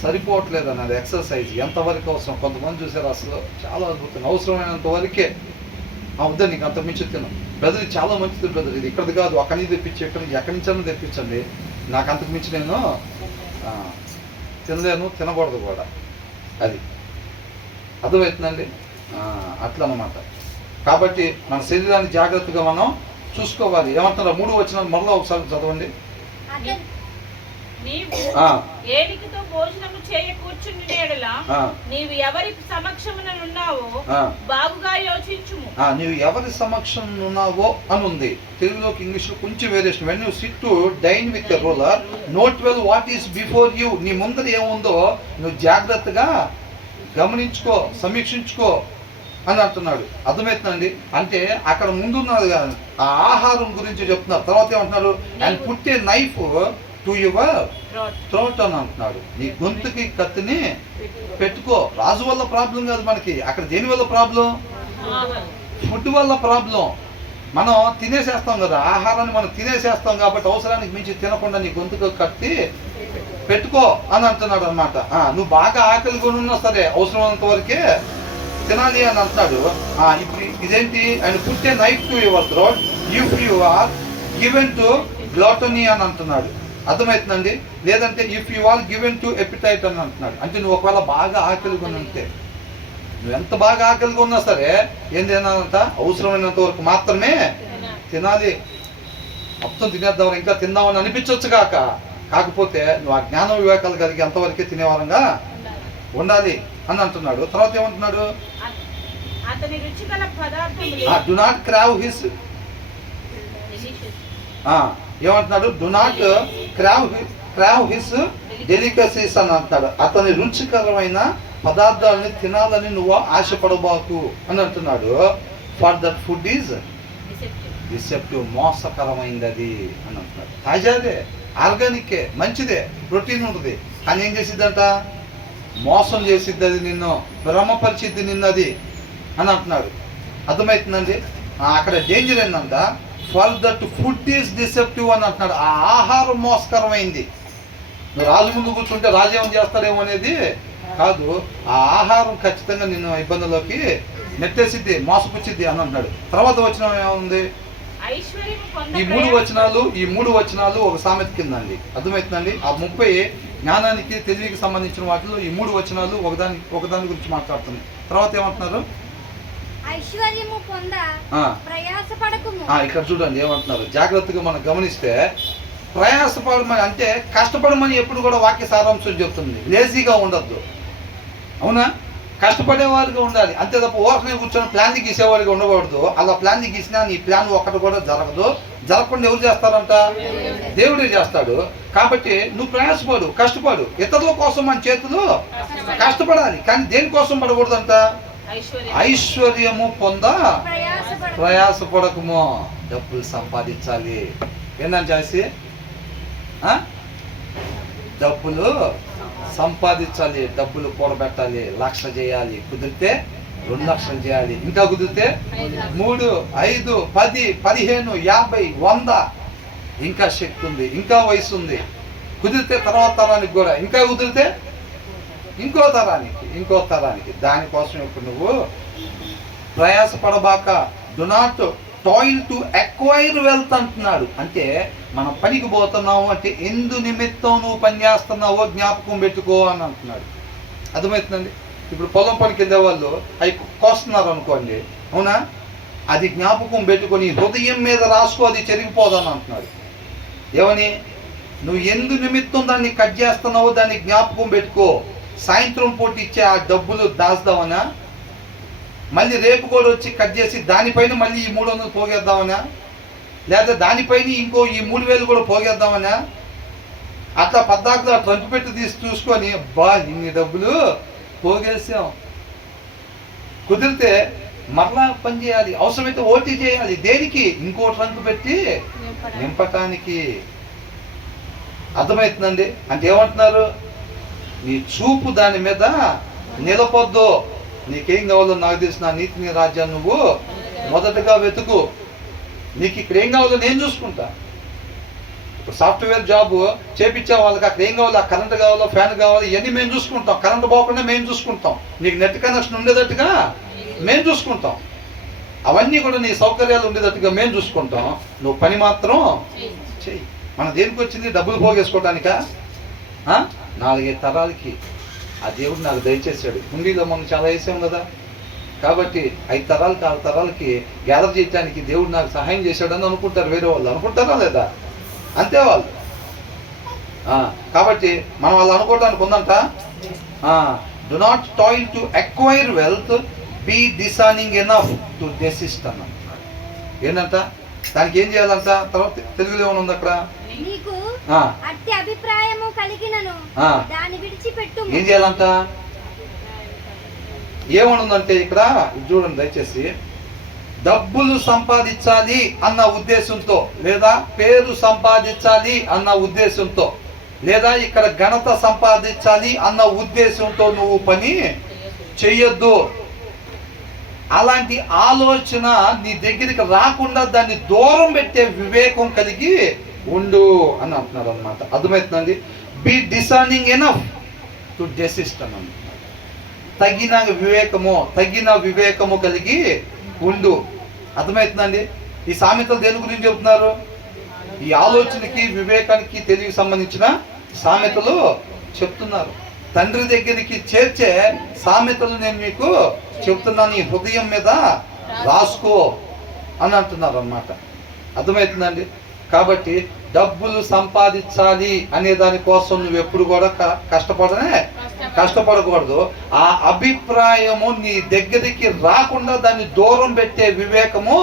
సరిపోవట్లేదు అన్నది. ఎక్సర్సైజ్ ఎంతవరకు అవసరం? కొంతమంది చూసారు అసలు చాలా అద్భుతం, అవసరమైనంత వరకే వద్దని నీకు అంత మించి తిను బ్రదర్, ఇది చాలా మంచిది బ్రదర్, ఇది ఇక్కడిది కాదు అక్కడి నుంచి తెప్పించి ఎక్కడి నుంచైనా తెప్పించండి, నాకు అంతకు మించి నేను తినలేను, తినకూడదు కూడా. అది అర్థమవుతుందండి? అట్లా అన్నమాట. కాబట్టి మన శరీరాన్ని జాగ్రత్తగా మనం చూసుకోవాలి. ఏమంటారా? 3 వచనాలు మరలా ఒకసారి చదవండి. ఏలికతో భోజనము చేయ కూర్చుని నేడలా నీవు ఎవరి సమక్షమున ఉన్నావో బాగుగా యోచించుము. నీవు ఎవరి సమక్షం ఉన్నావో అని ఉంది. తెలుగులోకి ఇంగ్లీష్లో కొంచెం variation. When you sit to dine with a ruler note well what is before you. నీ ముందర ఏముందో నువ్వు జాగ్రత్తగా గమనించుకో, సమీక్షించుకో అని అంటున్నాడు. అర్థమవుతుందండి? అంటే అక్కడ ముందున్నది కాదు, ఆ ఆహారం గురించి చెప్తున్నారు. తర్వాత ఏమంటున్నాడు? And put a knife to your throat అని అంటున్నాడు. నీ గొంతుకి కత్తిని పెట్టుకో. రాజు వల్ల ప్రాబ్లం కాదు మనకి, అక్కడ దేని వల్ల ప్రాబ్లం? ఫుడ్ వల్ల ప్రాబ్లం. మనం తినేసేస్తాం కదా, ఆహారాన్ని మనం తినేసేస్తాం కాబట్టి అవసరానికి మించి తినకుండా నీ గొంతుకు కత్తి పెట్టుకో అని అంటున్నాడు అనమాట. నువ్వు బాగా ఆకలి కొని ఉన్నా సరే అవసరమైనంత వరకే తినాలి అని అంటున్నాడు. ఇప్పుడు ఇదేంటి? ఆయన పుట్టే knife to your throat if you are given to gluttony అని అంటున్నాడు. అర్థమవుతుందండి? లేదంటే if you are given to appetite అని అంటున్నాడు. అంటే నువ్వు ఒకవేళ బాగా ఆకలి కొని ఉంటే, నువ్వు ఎంత బాగా ఆకలిగా ఉన్నా సరే ఏం తినాలంట? అవసరమైనంత వరకు మాత్రమే తినాలి. మొత్తం తినేద్దాం ఇంకా తిందామని అనిపించవచ్చు కాకపోతే నువ్వు ఆ జ్ఞాన వివేకాలు కలిగి అంతవరకే తినేవారంగా ఉండాలి అని అంటున్నాడు. తర్వాత ఏమంటున్నాడు? డు నాట్ క్రావ్ హిస్ ఏమంటున్నాడు? డు నాట్ క్రావ్ హిస్ డెలికసీస్ అని అంటున్నాడు. అతని రుచికరమైన పదార్థాలని తినాలని నువ్వు ఆశపడబాకు అని అంటున్నాడు. For that food is deceptive, మోసకరమైంది అది అని అంటున్నాడు. తాజాదే, ఆర్గానిక్కే, మంచిదే, ప్రోటీన్ ఉంటుంది. కానీ ఏం చేసిద్దంట? మోసం చేసిద్ది, అది నిన్ను భ్రమపరిచిద్ది నిన్నది అని అంటున్నాడు. అర్థమవుతుందండి? అక్కడ డేంజర్ ఏంటంట? For that food is deceptive అని అంటున్నాడు. ఆ ఆహారం మోసకరమైంది. నువ్వు రాజు ముందు కూర్చుంటే రాజు ఏమని చేస్తాడేమో అనేది కాదు, ఆ ఆహారం ఖచ్చితంగా నిన్ను ఇబ్బందుల్లోకి నెట్టేసిద్ది, మోసపుచ్చిద్ది అని అంటున్నాడు. తర్వాత వచనం ఏముంది? ఈ మూడు వచనాలు ఒక సామెత కింద అండి. అర్థమవుతుందండి? ఆ 30 జ్ఞానానికి తెలివికి సంబంధించిన వాటిలో ఈ 3 వచనాలు ఒకదాని గురించి మాట్లాడుతుంది. తర్వాత ఏమంటున్నారు? ఇక్కడ చూడండి ఏమంటున్నారు, జాగ్రత్తగా మనం గమనిస్తే ప్రయాసపడమని అంటే కష్టపడమని ఎప్పుడు కూడా వాక్య సారాంశం చెప్తుంది. లేజీగా ఉండద్దు. అవునా? కష్టపడేవారుగా ఉండాలి అంతే తప్ప ఓరకనే కూర్చొని ప్లాన్ గీసేవారిగా ఉండకూడదు. అలా ప్లాన్ గీసినా నీ ప్లాన్ ఒక్కటి కూడా జరగదు. జరగకుండా ఎవరు చేస్తారంట? దేవుడే చేస్తాడు. కాబట్టి నువ్వు ప్రయాసపడు, కష్టపడు. ఇతరుల కోసం మన చేతులు కష్టపడాలి, కానీ దేనికోసం పడకూడదంట? ఐశ్వర్యము ప్రయాసపడకము. డబ్బులు సంపాదించాలి. ఏంటని చేసి డబ్బులు సంపాదించాలి, డబ్బులు కూడబెట్టాలి. 1,00,000 చేయాలి, కుదిరితే 2 లక్షలు చేయాలి, ఇంకా కుదిరితే 3, 5, 10, 15, 50, 100. ఇంకా శక్తి ఉంది, ఇంకా వయసు ఉంది. కుదిరితే తర్వాత తరానికి కూడా, ఇంకా కుదిరితే ఇంకో తరానికి. దానికోసం ఇప్పుడు నువ్వు ప్రయాసపడబాక. Do not toil to acquire wealth అంటున్నాడు. అంటే మనం పనికి పోతున్నావు అంటే ఎందు నిమిత్తం నువ్వు పని చేస్తున్నావో జ్ఞాపకం పెట్టుకో అని అంటున్నాడు. అర్థమవుతుందండి? ఇప్పుడు పొలం పనికి వెళ్ళే వాళ్ళు అవి కోస్తున్నారు అనుకోండి, అవునా? అది జ్ఞాపకం పెట్టుకొని హృదయం మీద రాసుకో, అది చెరిగిపోదని అంటున్నాడు. ఏమని? నువ్వు ఎందు నిమిత్తం దాన్ని కట్ చేస్తున్నావో దాన్ని జ్ఞాపకం పెట్టుకో. సాయంత్రం పూట ఇచ్చే ఆ డబ్బులు దాచుదామనా, మళ్ళీ రేపు కూడా వచ్చి కట్ చేసి దానిపైన మళ్ళీ ఈ 300 పోగేద్దామనా, లేదా దానిపైన ఇంకో ఈ 3,000 కూడా పోగేద్దామనా? అట్లా పద్దాకులో ట్రంక్ పెట్టి తీసి చూసుకొని ఇన్ని డబ్బులు పోగేసాం. కుదిరితే మరలా పని చేయాలి, అవసరమైతే ఓటీ చేయాలి. దేనికి? ఇంకో ట్రంక్ పెట్టి నింపటానికి. అర్థమవుతుందండి? అంటే ఏమంటున్నారు? నీ చూపు దాని మీద నిలపొద్దు. నీకేం కావాలో నాకు తెలిసిన నీతిని రాజ్యాన్ని నువ్వు మొదటగా వెతుకు. నీకు ఇక్కడ ఏం కావాలో నేను చూసుకుంటా. ఇప్పుడు సాఫ్ట్వేర్ జాబ్ చేపించే వాళ్ళకి అక్కడ ఏం కావాలో, కరెంట్ కావాలో, ఫ్యాన్ కావాలో, ఇవన్నీ మేము చూసుకుంటాం. కరెంట్ పోకుండా మేము చూసుకుంటాం. నీకు నెట్ కనెక్షన్ ఉండేటట్టుగా మేము చూసుకుంటాం. అవన్నీ కూడా నీ సౌకర్యాలు ఉండేటట్టుగా మేము చూసుకుంటాం. నువ్వు పని మాత్రం చెయ్యి. మన దేనికి వచ్చింది? డబ్బులు పోగేసుకోవటానికా? 4 తరాలకి ఆ దేవుడు నాకు దయచేసాడు. హుండీలో మనం చాలా వేసాం కదా. కాబట్టి 5 తరాలకి 6 తరాలకి గ్యాదర్ చేయడానికి దేవుడు నాకు సహాయం చేశాడని అనుకుంటారు వేరే వాళ్ళు. అనుకుంటారా లేదా? అంతే వాళ్ళు. కాబట్టి మనం వాళ్ళు అనుకోవడానికి ఉందంట. Do not toil to acquire wealth, be discerning enough to desist అన్నాడు. ఏంటంట? దానికి ఏం చేయాలంట? తర్వాత తెలుగులో ఏమైనా ఉంది అక్కడ? నీకు అట్టి అభిప్రాయము కలిగినను దాన్ని విడిచిపెట్టు. ఏం చేయాలంట? ఏమనుందంటే ఇక్కడ చూడండి దయచేసి. డబ్బులు సంపాదించాలి అన్న ఉద్దేశంతో, లేదా పేరు సంపాదించాలి అన్న ఉద్దేశంతో, లేదా ఇక్కడ ఘనత సంపాదించాలి అన్న ఉద్దేశంతో నువ్వు పని చెయ్యొద్దు. అలాంటి ఆలోచన నీ దగ్గరికి రాకుండా దాన్ని దూరం పెట్టే వివేకం కలిగి ఉండు అని అంటున్నారు అనమాట. అర్థమవుతుందండి? బీ డిసర్నింగ్ ఎనఫ్ టు డెసిస్ట్ అని అంటున్నారు. తగిన వివేకము కలిగి ఉండు. అర్థమవుతుందండి? ఈ సామెతలు దేని గురించి చెబుతున్నారు? ఈ ఆలోచనకి, వివేకానికి, తెలివికి సంబంధించిన సామెతలు చెప్తున్నారు. తండ్రి దగ్గరికి చేర్చే సామెతలు నేను మీకు చెప్తున్నాను, ఈ హృదయం మీద రాసుకో అని అంటున్నారు అన్నమాట. అర్థమవుతుందండి? కాబట్టి డబ్బులు సంపాదించాలి అనే దానికోసం నువ్వు ఎప్పుడు కూడా కష్టపడకూడదు. ఆ అభిప్రాయము నీ దగ్గరికి రాకుండా దాన్ని దూరం పెట్టే వివేకము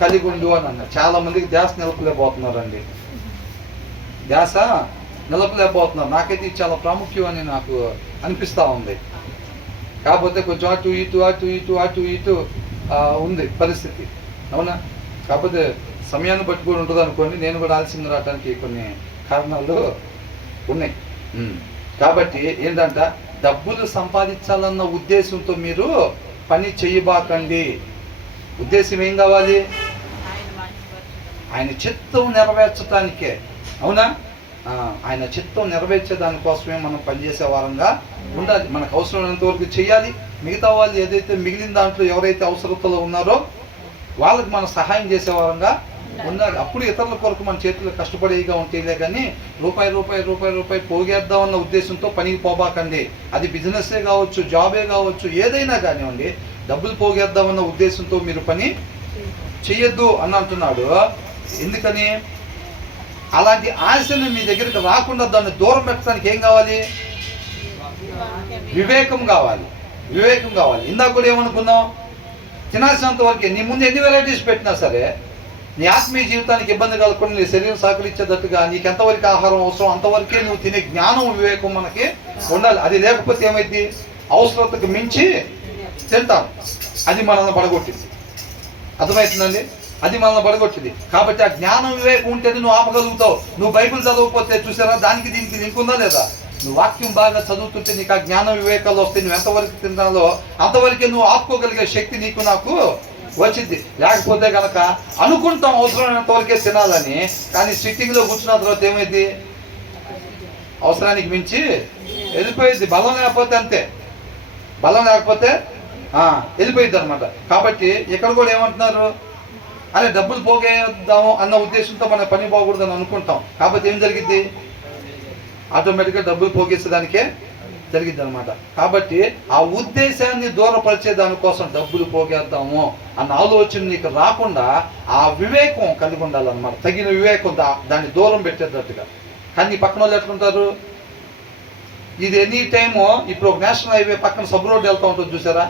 కలిగి ఉండు అని అన్నారు. చాలా మందికి ధ్యాస నిలపలేకపోతున్నారండి. ధ్యాస నిలపలేకపోతున్నారు. నాకైతే ఇది చాలా ప్రాముఖ్యం అని నాకు అనిపిస్తూ ఉంది. కాకపోతే కొంచెం అటు ఇటు ఉంది పరిస్థితి, అవునా? కాకపోతే సమయాన్ని బట్టి కూడా ఉంటుంది అనుకోండి. నేను కూడా ఆలస్యంగా రావడానికి కొన్ని కారణాలు ఉన్నాయి. కాబట్టి ఏంటంట? డబ్బులు సంపాదించాలన్న ఉద్దేశంతో మీరు పని చేయబాకండి. ఉద్దేశం ఏం కావాలి? ఆయన చిత్తం నెరవేర్చడానికే, అవునా? ఆయన చిత్తం నెరవేర్చే దానికోసమే మనం పనిచేసే వారంగా ఉండాలి. మనకు అవసరమైనంత వరకు చేయాలి. మిగతా వాళ్ళు ఏదైతే మిగిలిన దాంట్లో ఎవరైతే అవసరతలో ఉన్నారో వాళ్ళకి మనం సహాయం చేసే వారంగా ఉండాలి. అప్పుడు ఇతరుల కొరకు మన చేతులు కష్టపడేగా ఉంటేలే కానీ రూపాయి పోగేద్దామన్న ఉద్దేశంతో పనికి పోబాకండి. అది బిజినెస్సే కావచ్చు, జాబే కావచ్చు, ఏదైనా కానివ్వండి. డబ్బులు పోగేద్దామన్న ఉద్దేశంతో మీరు పని చెయ్యొద్దు అని అంటున్నాడు. ఎందుకని? అలాంటి ఆశను మీ దగ్గరికి రాకుండా దాన్ని దూరం పెట్టడానికి ఏం కావాలి? వివేకం కావాలి. ఇందాక కూడా ఏమనుకున్నాం? తినాల్సినంత వరకే. నీ ముందు ఎన్ని వెరైటీస్ పెట్టినా సరే నీ ఆత్మీయ జీవితానికి ఇబ్బంది కలగకుండా నీ శరీరం సహకరించేటట్టుగా నీకు ఎంతవరకు ఆహారం అవసరం అంతవరకే నువ్వు తినే జ్ఞానం వివేకం మనకి ఉండాలి. అది లేకపోతే ఏమైంది, అవసరతకు మించి తింటాం. అది మనల్ని పడగొట్టింది. అర్థమవుతుందండి? అది మనల్ని పడగొట్టింది. కాబట్టి ఆ జ్ఞానం వివేకం ఉంటేనే నువ్వు ఆపగలుగుతావు. నువ్వు బైబిల్ చదవకపోతే చూసారా, దానికి దీనికి లింక్ ఉందా లేదా? నువ్వు వాక్యం బాగా చదువుతుంటే నీకు ఆ జ్ఞాన వివేకాలు వస్తే నువ్వు ఎంతవరకు తినాలో అంతవరకే నువ్వు ఆపుకోగలిగే శక్తి నీకు నాకు వచ్చింది. లేకపోతే కనుక అనుకుంటాం అవసరమైనంత వరకే తినాలని, కానీ సిట్టింగ్లో కూర్చున్న తర్వాత ఏమైంది, అవసరానికి మించి వెళ్ళిపోయింది. బలం లేకపోతే అంతే, బలం లేకపోతే వెళ్ళిపోయింది అనమాట. కాబట్టి ఇక్కడ కూడా ఏమంటున్నారు, అరే డబ్బులు పోగేద్దాము అన్న ఉద్దేశంతో మన పని పోకూడదని అనుకుంటాం. కాబట్టి ఏం జరిగింది, ఆటోమేటిక్గా డబ్బులు పోగేసేదానికే జరిగింది అనమాట. కాబట్టి ఆ ఉద్దేశాన్ని దూరపరిచే దానికోసం డబ్బులు పోగేద్దాము అన్న ఆలోచన నీకు రాకుండా ఆ వివేకం కలిగి ఉండాలన్నమాట. తగిన వివేకం దాన్ని దూరం పెట్టేటట్టుగా. కానీ నీ పక్కన వాళ్ళు ఎట్లుంటారు, ఇది ఎనీ టైము ఇప్పుడు ఒక నేషనల్ హైవే పక్కన సబ్ రోడ్ వెళ్తూ ఉంటుంది చూసారా,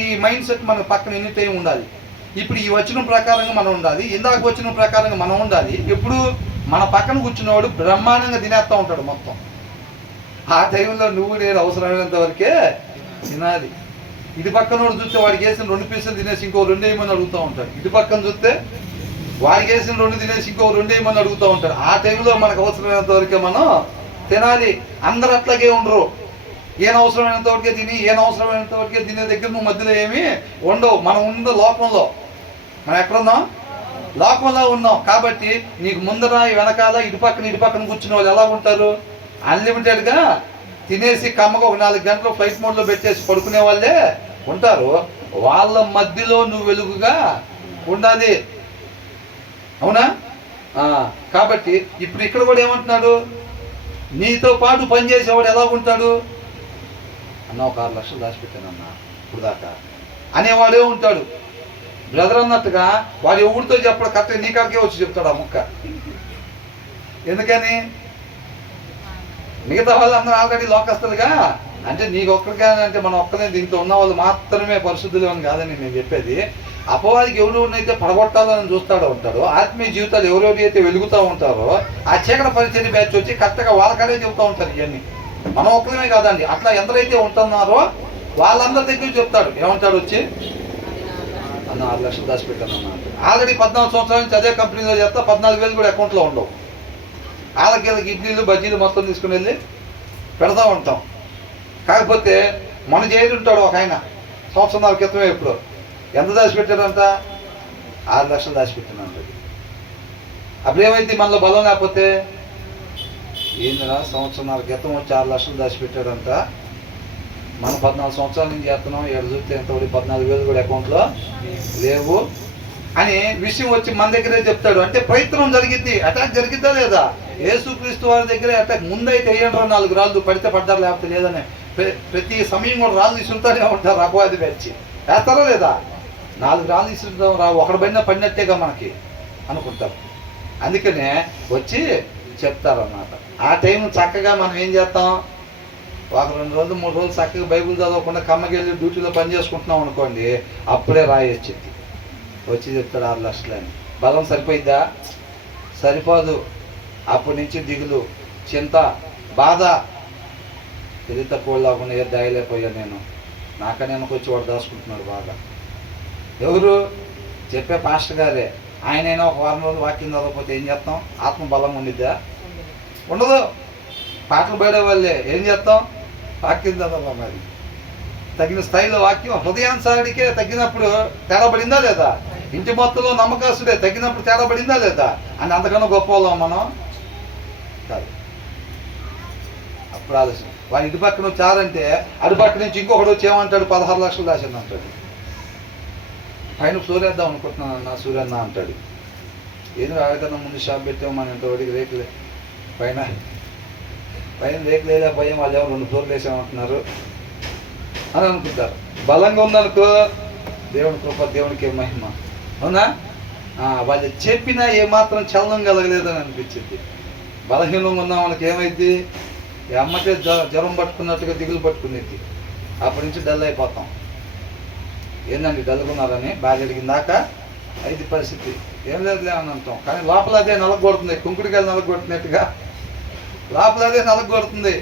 ఈ మైండ్ సెట్ మన పక్కన ఎనీ టైం ఉండాలి. ఇప్పుడు ఈ వచనం ప్రకారంగా మనం ఉండాలి, ఇందాక వచ్చిన ప్రకారంగా మనం ఉండాలి. ఎప్పుడు మన పక్కన కూర్చున్నవాడు బ్రహ్మాండంగా తినేస్తూ ఉంటాడు మొత్తం. ఆ టైంలో నువ్వు నేను అవసరమైనంత వరకే తినాలి. ఇటు పక్కన చూస్తే వాడికి వేసిన 2 పీసులు తినేసి ఇంకో 2 వేయమని అడుగుతూ ఉంటాడు. ఇటు పక్కన చూస్తే వాడికి వేసిన 2 తినేసి ఇంకో 2 వేయమని అడుగుతూ ఉంటాడు. ఆ టైంలో మనకు అవసరమైనంత వరకే మనం తినాలి. అందరూ అట్లాగే ఉండరు. ఏం అవసరమైనంత వరకే తిని అవసరమైనంత వరకే తినే దగ్గర నువ్వు మధ్యలో ఏమీ ఉండవు. మనం ఉన్న లోకంలో, మనం ఎక్కడున్నాం, లోకంలో ఉన్నాం. కాబట్టి నీకు ముందర వెనకాల ఇటు పక్కన కూర్చున్న వాళ్ళు ఎలా ఉంటారు, అన్లిమిటెడ్గా తినేసి కమ్మగా ఒక 4 గంటలు ఫ్లైట్ మోడ్లో పెట్టేసి పడుకునే వాళ్ళే ఉంటారు. వాళ్ళ మధ్యలో నువ్వు వెలుగుగా ఉండాలి. అవునా? కాబట్టి ఇప్పుడు ఇక్కడ కూడా ఏమంటున్నాడు, నీతో పాటు పనిచేసేవాడు ఎలా ఉంటాడు, అన్న ఒక 6 లక్షలు దాచిపెట్టానన్నా ఇప్పుడు దాకా అనేవాడే ఉంటాడు. బ్రదర్ అన్నట్టుగా వాడు ఎవరితో చెప్పడు, కరెక్ట్గా నీ కాడికే వచ్చి చెప్తాడు ఆ ముక్క. ఎందుకని, మిగతా వాళ్ళు అందరూ ఆల్రెడీ లోకస్తులుగా, అంటే నీకు ఒక్కరిగా అంటే మనం ఒక్కనే దీంట్లో ఉన్న వాళ్ళు మాత్రమే పరిశుద్ధులు అని కాదని నేను చెప్పేది. అపవాదికి ఎవరెవరినైతే పడగొట్టాలని చూస్తాడో ఉంటాడో, ఆత్మీయ జీవితాలు ఎవరెవరైతే వెలుగుతూ ఉంటారో ఆ చీకటి పరిచర్య బ్యాచ్ వచ్చి కరెక్ట్గా వాళ్ళకడే చెబుతూ ఉంటారు ఇవన్నీ. మనం ఒక్కరిమే కాదండి, అట్లా ఎందరైతే ఉంటున్నారో వాళ్ళందరి దగ్గర చెప్తాడు. ఏమంటాడు వచ్చి, అన్న 6 లక్షలు దాచిపెట్టాను అన్న. ఆల్రెడీ 14 సంవత్సరాల నుంచి అదే కంపెనీలో చేస్తా 14,000 కూడా అకౌంట్లో ఉండవు. వాళ్ళకి ఇడ్లీలు బజ్జీలు మొత్తం తీసుకుని వెళ్ళి పెడతా ఉంటాం. కాకపోతే మన జైలు ఉంటాడు ఒక ఆయన, 1 సంవత్సరాల క్రితమే ఇప్పుడు ఎంత దాచిపెట్టాడంట, 6 లక్షలు దాచిపెట్టాను అంటాడు. అప్పుడు ఏమైంది, మనలో బలం లేకపోతే ఏందిరా 1 సంవత్సరాల క్రితం వచ్చి 6 లక్షలు దాచిపెట్టాడంట, మనం 14 సంవత్సరాల నుంచి చేస్తున్నాం, 7 చూస్తే ఎంతవరకు 14,000 కూడా అకౌంట్లో లేవు అని విషయం వచ్చి మన దగ్గరే చెప్తాడు. అంటే ప్రయత్నం జరిగింది, అటాక్ జరిగిద్దా లేదా? యేసుక్రీస్తు వారి దగ్గరే అటాక్. ముందైతే వేయండి 4 రాళ్ళు, పడితే పడ్డారు లేకపోతే లేదని ప్రతి సమయం కూడా రాళ్ళు ఇసురుతానే ఉంటారు. అపవాది వచ్చి వేస్తారా లేదా? 4 రాళ్ళు ఇసురుతాం రా, ఒకటి పడినట్టేగా మనకి అనుకుంటారు. అందుకనే వచ్చి చెప్తారన్నమాట. ఆ టైం చక్కగా మనం ఏం చేస్తాం, ఒక 2 రోజులు 3 రోజులు చక్కగా బైబిల్ చదవకుండా కమ్మకెళ్ళి డ్యూటీలో పని చేసుకుంటున్నాం అనుకోండి, అప్పుడే రాయి వచ్చింది, వచ్చి చెప్తాడు 6 లక్షలు అని. బలం సరిపోయిద్దా? సరిపోదు. అప్పటి నుంచి దిగులు, చింత, బాధ, తెలివి తక్కువ లేకుండా ఏ దాయలేకపోయాను నేను. నాకనే వచ్చి వాడు దాచుకుంటున్నాడు బాగా. ఎవరు చెప్పే పాస్టర్ గారే. ఆయనైనా ఒక 1 రోజులు వాక్యం చదవకపోతే ఏం చేస్తాం? ఆత్మ బలం ఉండిద్దా? ఉండదు. పాటలు పడే వాళ్ళే ఏం చేస్తాం? వాక్యం చదవాలి. మరి తగిన స్థాయిలో వాక్యం హృదయానుసారికే తగ్గినప్పుడు తేడా పడిందా లేదా? ఇంటి మొత్తంలో నమ్మకస్తుడే తగ్గినప్పుడు తేడా పడిందా లేదా? అని అంతకన్నా గొప్ప వాళ్ళం మనం కాదు. అప్పుడు ఆలోచన. వాడు ఇటు పక్కన వచ్చారంటే అటుపక్క నుంచి ఇంకొకటి వచ్చి ఏమంటాడు, 16 లక్షలు దాచింది అంటాడు. పైన సూర్యేద్దాం అనుకుంటున్నాను అన్న, సూర్యన్న అంటాడు. ఏది రాగకన్నా ముందు షాప్ పెట్టాము, మనం ఇంతవరకు రేకులే పైన రేకు లేదా భయం, వాళ్ళు ఏమో 2 ఫ్లోర్లు వేసామంటున్నారు అని అనుకుంటారు. బలంగా ఉందనుకో దేవుని కృప, దేవునికి మహిమ. అవునా? వాళ్ళు చెప్పినా ఏమాత్రం చలనం కలగలేదని అనిపించింది. బలహీనంగా ఉన్న వాళ్ళకి ఏమైంది, అమ్మకే జ్వరం పట్టుకున్నట్టుగా దిగులు పట్టుకునేది. అప్పటి నుంచి డల్ అయిపోతాం. ఏందండి డల్గున్నారని బాగా అడిగిన దాకా అయితే పరిస్థితి. ఏం లేదులే అని అంటాం, కానీ లోపల అదే నలగొడుతుంది, కుంకుడికాయలు నలగొట్టినట్టుగా లోపల అదే నలగొడుతుంది.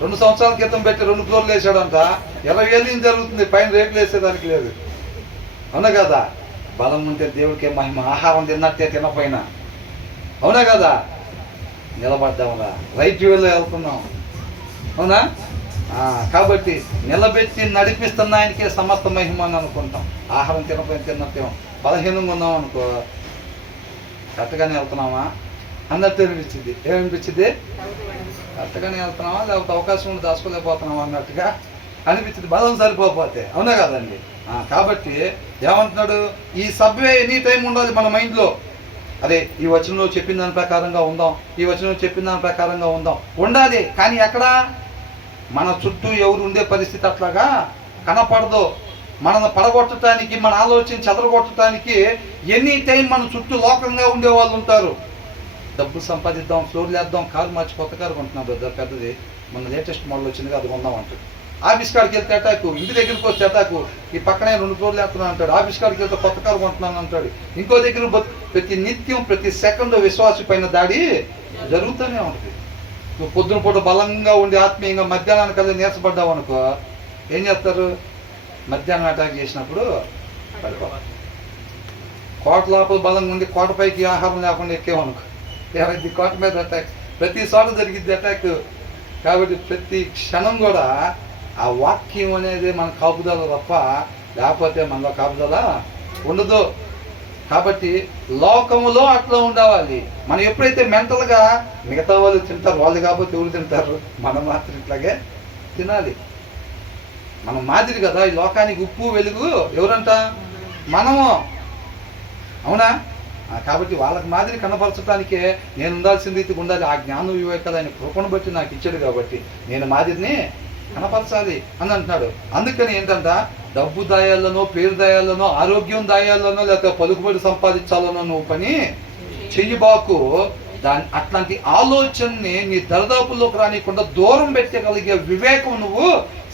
2 సంవత్సరాల క్రితం పెట్టి 2 ఫ్లోర్లు వేసాడంట, 20 ఏళ్ళు నుంచి జరుగుతుంది, పైన రేట్లు వేసేదానికి లేదు. అవునా కదా? బలం ఉంటే దేవుడికే మహిమ. ఆహారం తిన్నట్టే తినపోయినా, అవునా కదా? నిలబడ్డామురా, రైట్ వేలో వెళ్తున్నాం, అవునా? కాబట్టి నిలబెట్టి నడిపిస్తున్న ఆయనకే సమస్త మహిమ అని అనుకుంటాం. ఆహారం తినపోయిన తిన్నట్టేమో బలహీనంగా ఉన్నాం అనుకో, కరెక్ట్గానే వెళ్తున్నామా అన్నట్టు అనిపించింది. ఏమనిపించింది? కరెక్ట్గానే వెళ్తున్నామా, లేకపోతే అవకాశం ఉండి దాచుకోలేకపోతున్నామా అన్నట్టుగా అనిపించింది, బలం సరిపోతే. అవునా కదండి? కాబట్టి ఏమంటున్నాడు, ఈ సబ్వే ఎనీ టైం ఉండాలి మన మైండ్లో. అరే ఈ వచనంలో చెప్పిన దాని ప్రకారంగా ఉందాం, ఈ వచనంలో చెప్పిన దాని ప్రకారంగా ఉండాలి. కానీ ఎక్కడ? మన చుట్టూ ఎవరు ఉండే పరిస్థితి అట్లాగా కనపడదు. మనల్ని పడగొట్టడానికి, మన ఆలోచన చెదరగొట్టడానికి ఎనీ టైం మన చుట్టూ లోకంగా ఉండే వాళ్ళు ఉంటారు. డబ్బు సంపాదిద్దాం, ఫ్లోర్లు వేద్దాం, కారు మార్చి కొత్త కారు కొంటున్నాం పెద్దది, మన లేటెస్ట్ మోడల్ వచ్చింది అది కొందాం అంటాడు. ఆఫీస్ కాడికి వెళ్తే అటాకు, ఇంటి దగ్గరికి వస్తే అటాకు, ఈ పక్కనే 2 ఫ్లోర్లు వేస్తున్నాను అంటాడు. ఆఫీస్ కాడికి వెళ్తే కొత్త కారు కొంటున్నాను అంటాడు. ఇంకో దగ్గర ప్రతి నిత్యం ప్రతి సెకండ్ విశ్వాసి పైన దాడి జరుగుతూనే ఉంటుంది. నువ్వు పొద్దున పూట బలంగా ఉండి ఆత్మీయంగా మధ్యాహ్నానికల్లా నీరసపడ్డావు అనుకో, ఏం చేస్తారు? మధ్యాహ్నం అటాక్ చేసినప్పుడు పడిపోవాలి. కోట లోపల బలంగా ఉండి కోటపైకి ఆహారం లేకుండా ఎక్కేవనుకో, ఏమైంది? కోట మీద అటాక్. ప్రతి చోట జరిగిద్ది అటాక్. కాబట్టి ప్రతి క్షణం కూడా ఆ వాక్యం అనేది మన కాపుదల తప్ప, లేకపోతే మనలో కాపుదల ఉండదు. కాబట్టి లోకములో అట్లా ఉండవాలి. మనం ఎప్పుడైతే మెంటల్గా మిగతా వాళ్ళు తింటారు, వాళ్ళు కాకపోతే ఎవరు తింటారు, మనం మాత్రం ఇట్లాగే తినాలి. మనం మాదిరి కదా ఈ లోకానికి ఉప్పు వెలుగు ఎవరంట? మనము, అవునా? కాబట్టి వాళ్ళకి మాదిరి కనపరచడానికే నేను ఉండాల్సిన రీతికి ఉండాలి. ఆ జ్ఞానం వివేకాలు ఆయన కృపను బట్టి నాకు ఇచ్చాడు కాబట్టి నేను మాదిరిని కనపరచాలి అని అంటున్నాడు. అందుకని ఏంటంట, డబ్బు దాయాలనో, పేరు దాయాలనో, ఆరోగ్యం దాయాలనో, లేకపోతే పలుకుబడి సంపాదించాలనో నువ్వు పని చెయ్యబాకు. అట్లాంటి ఆలోచనని నీ దరిదాపుల్లోకి రానికుండా దూరం పెట్టగలిగే వివేకం నువ్వు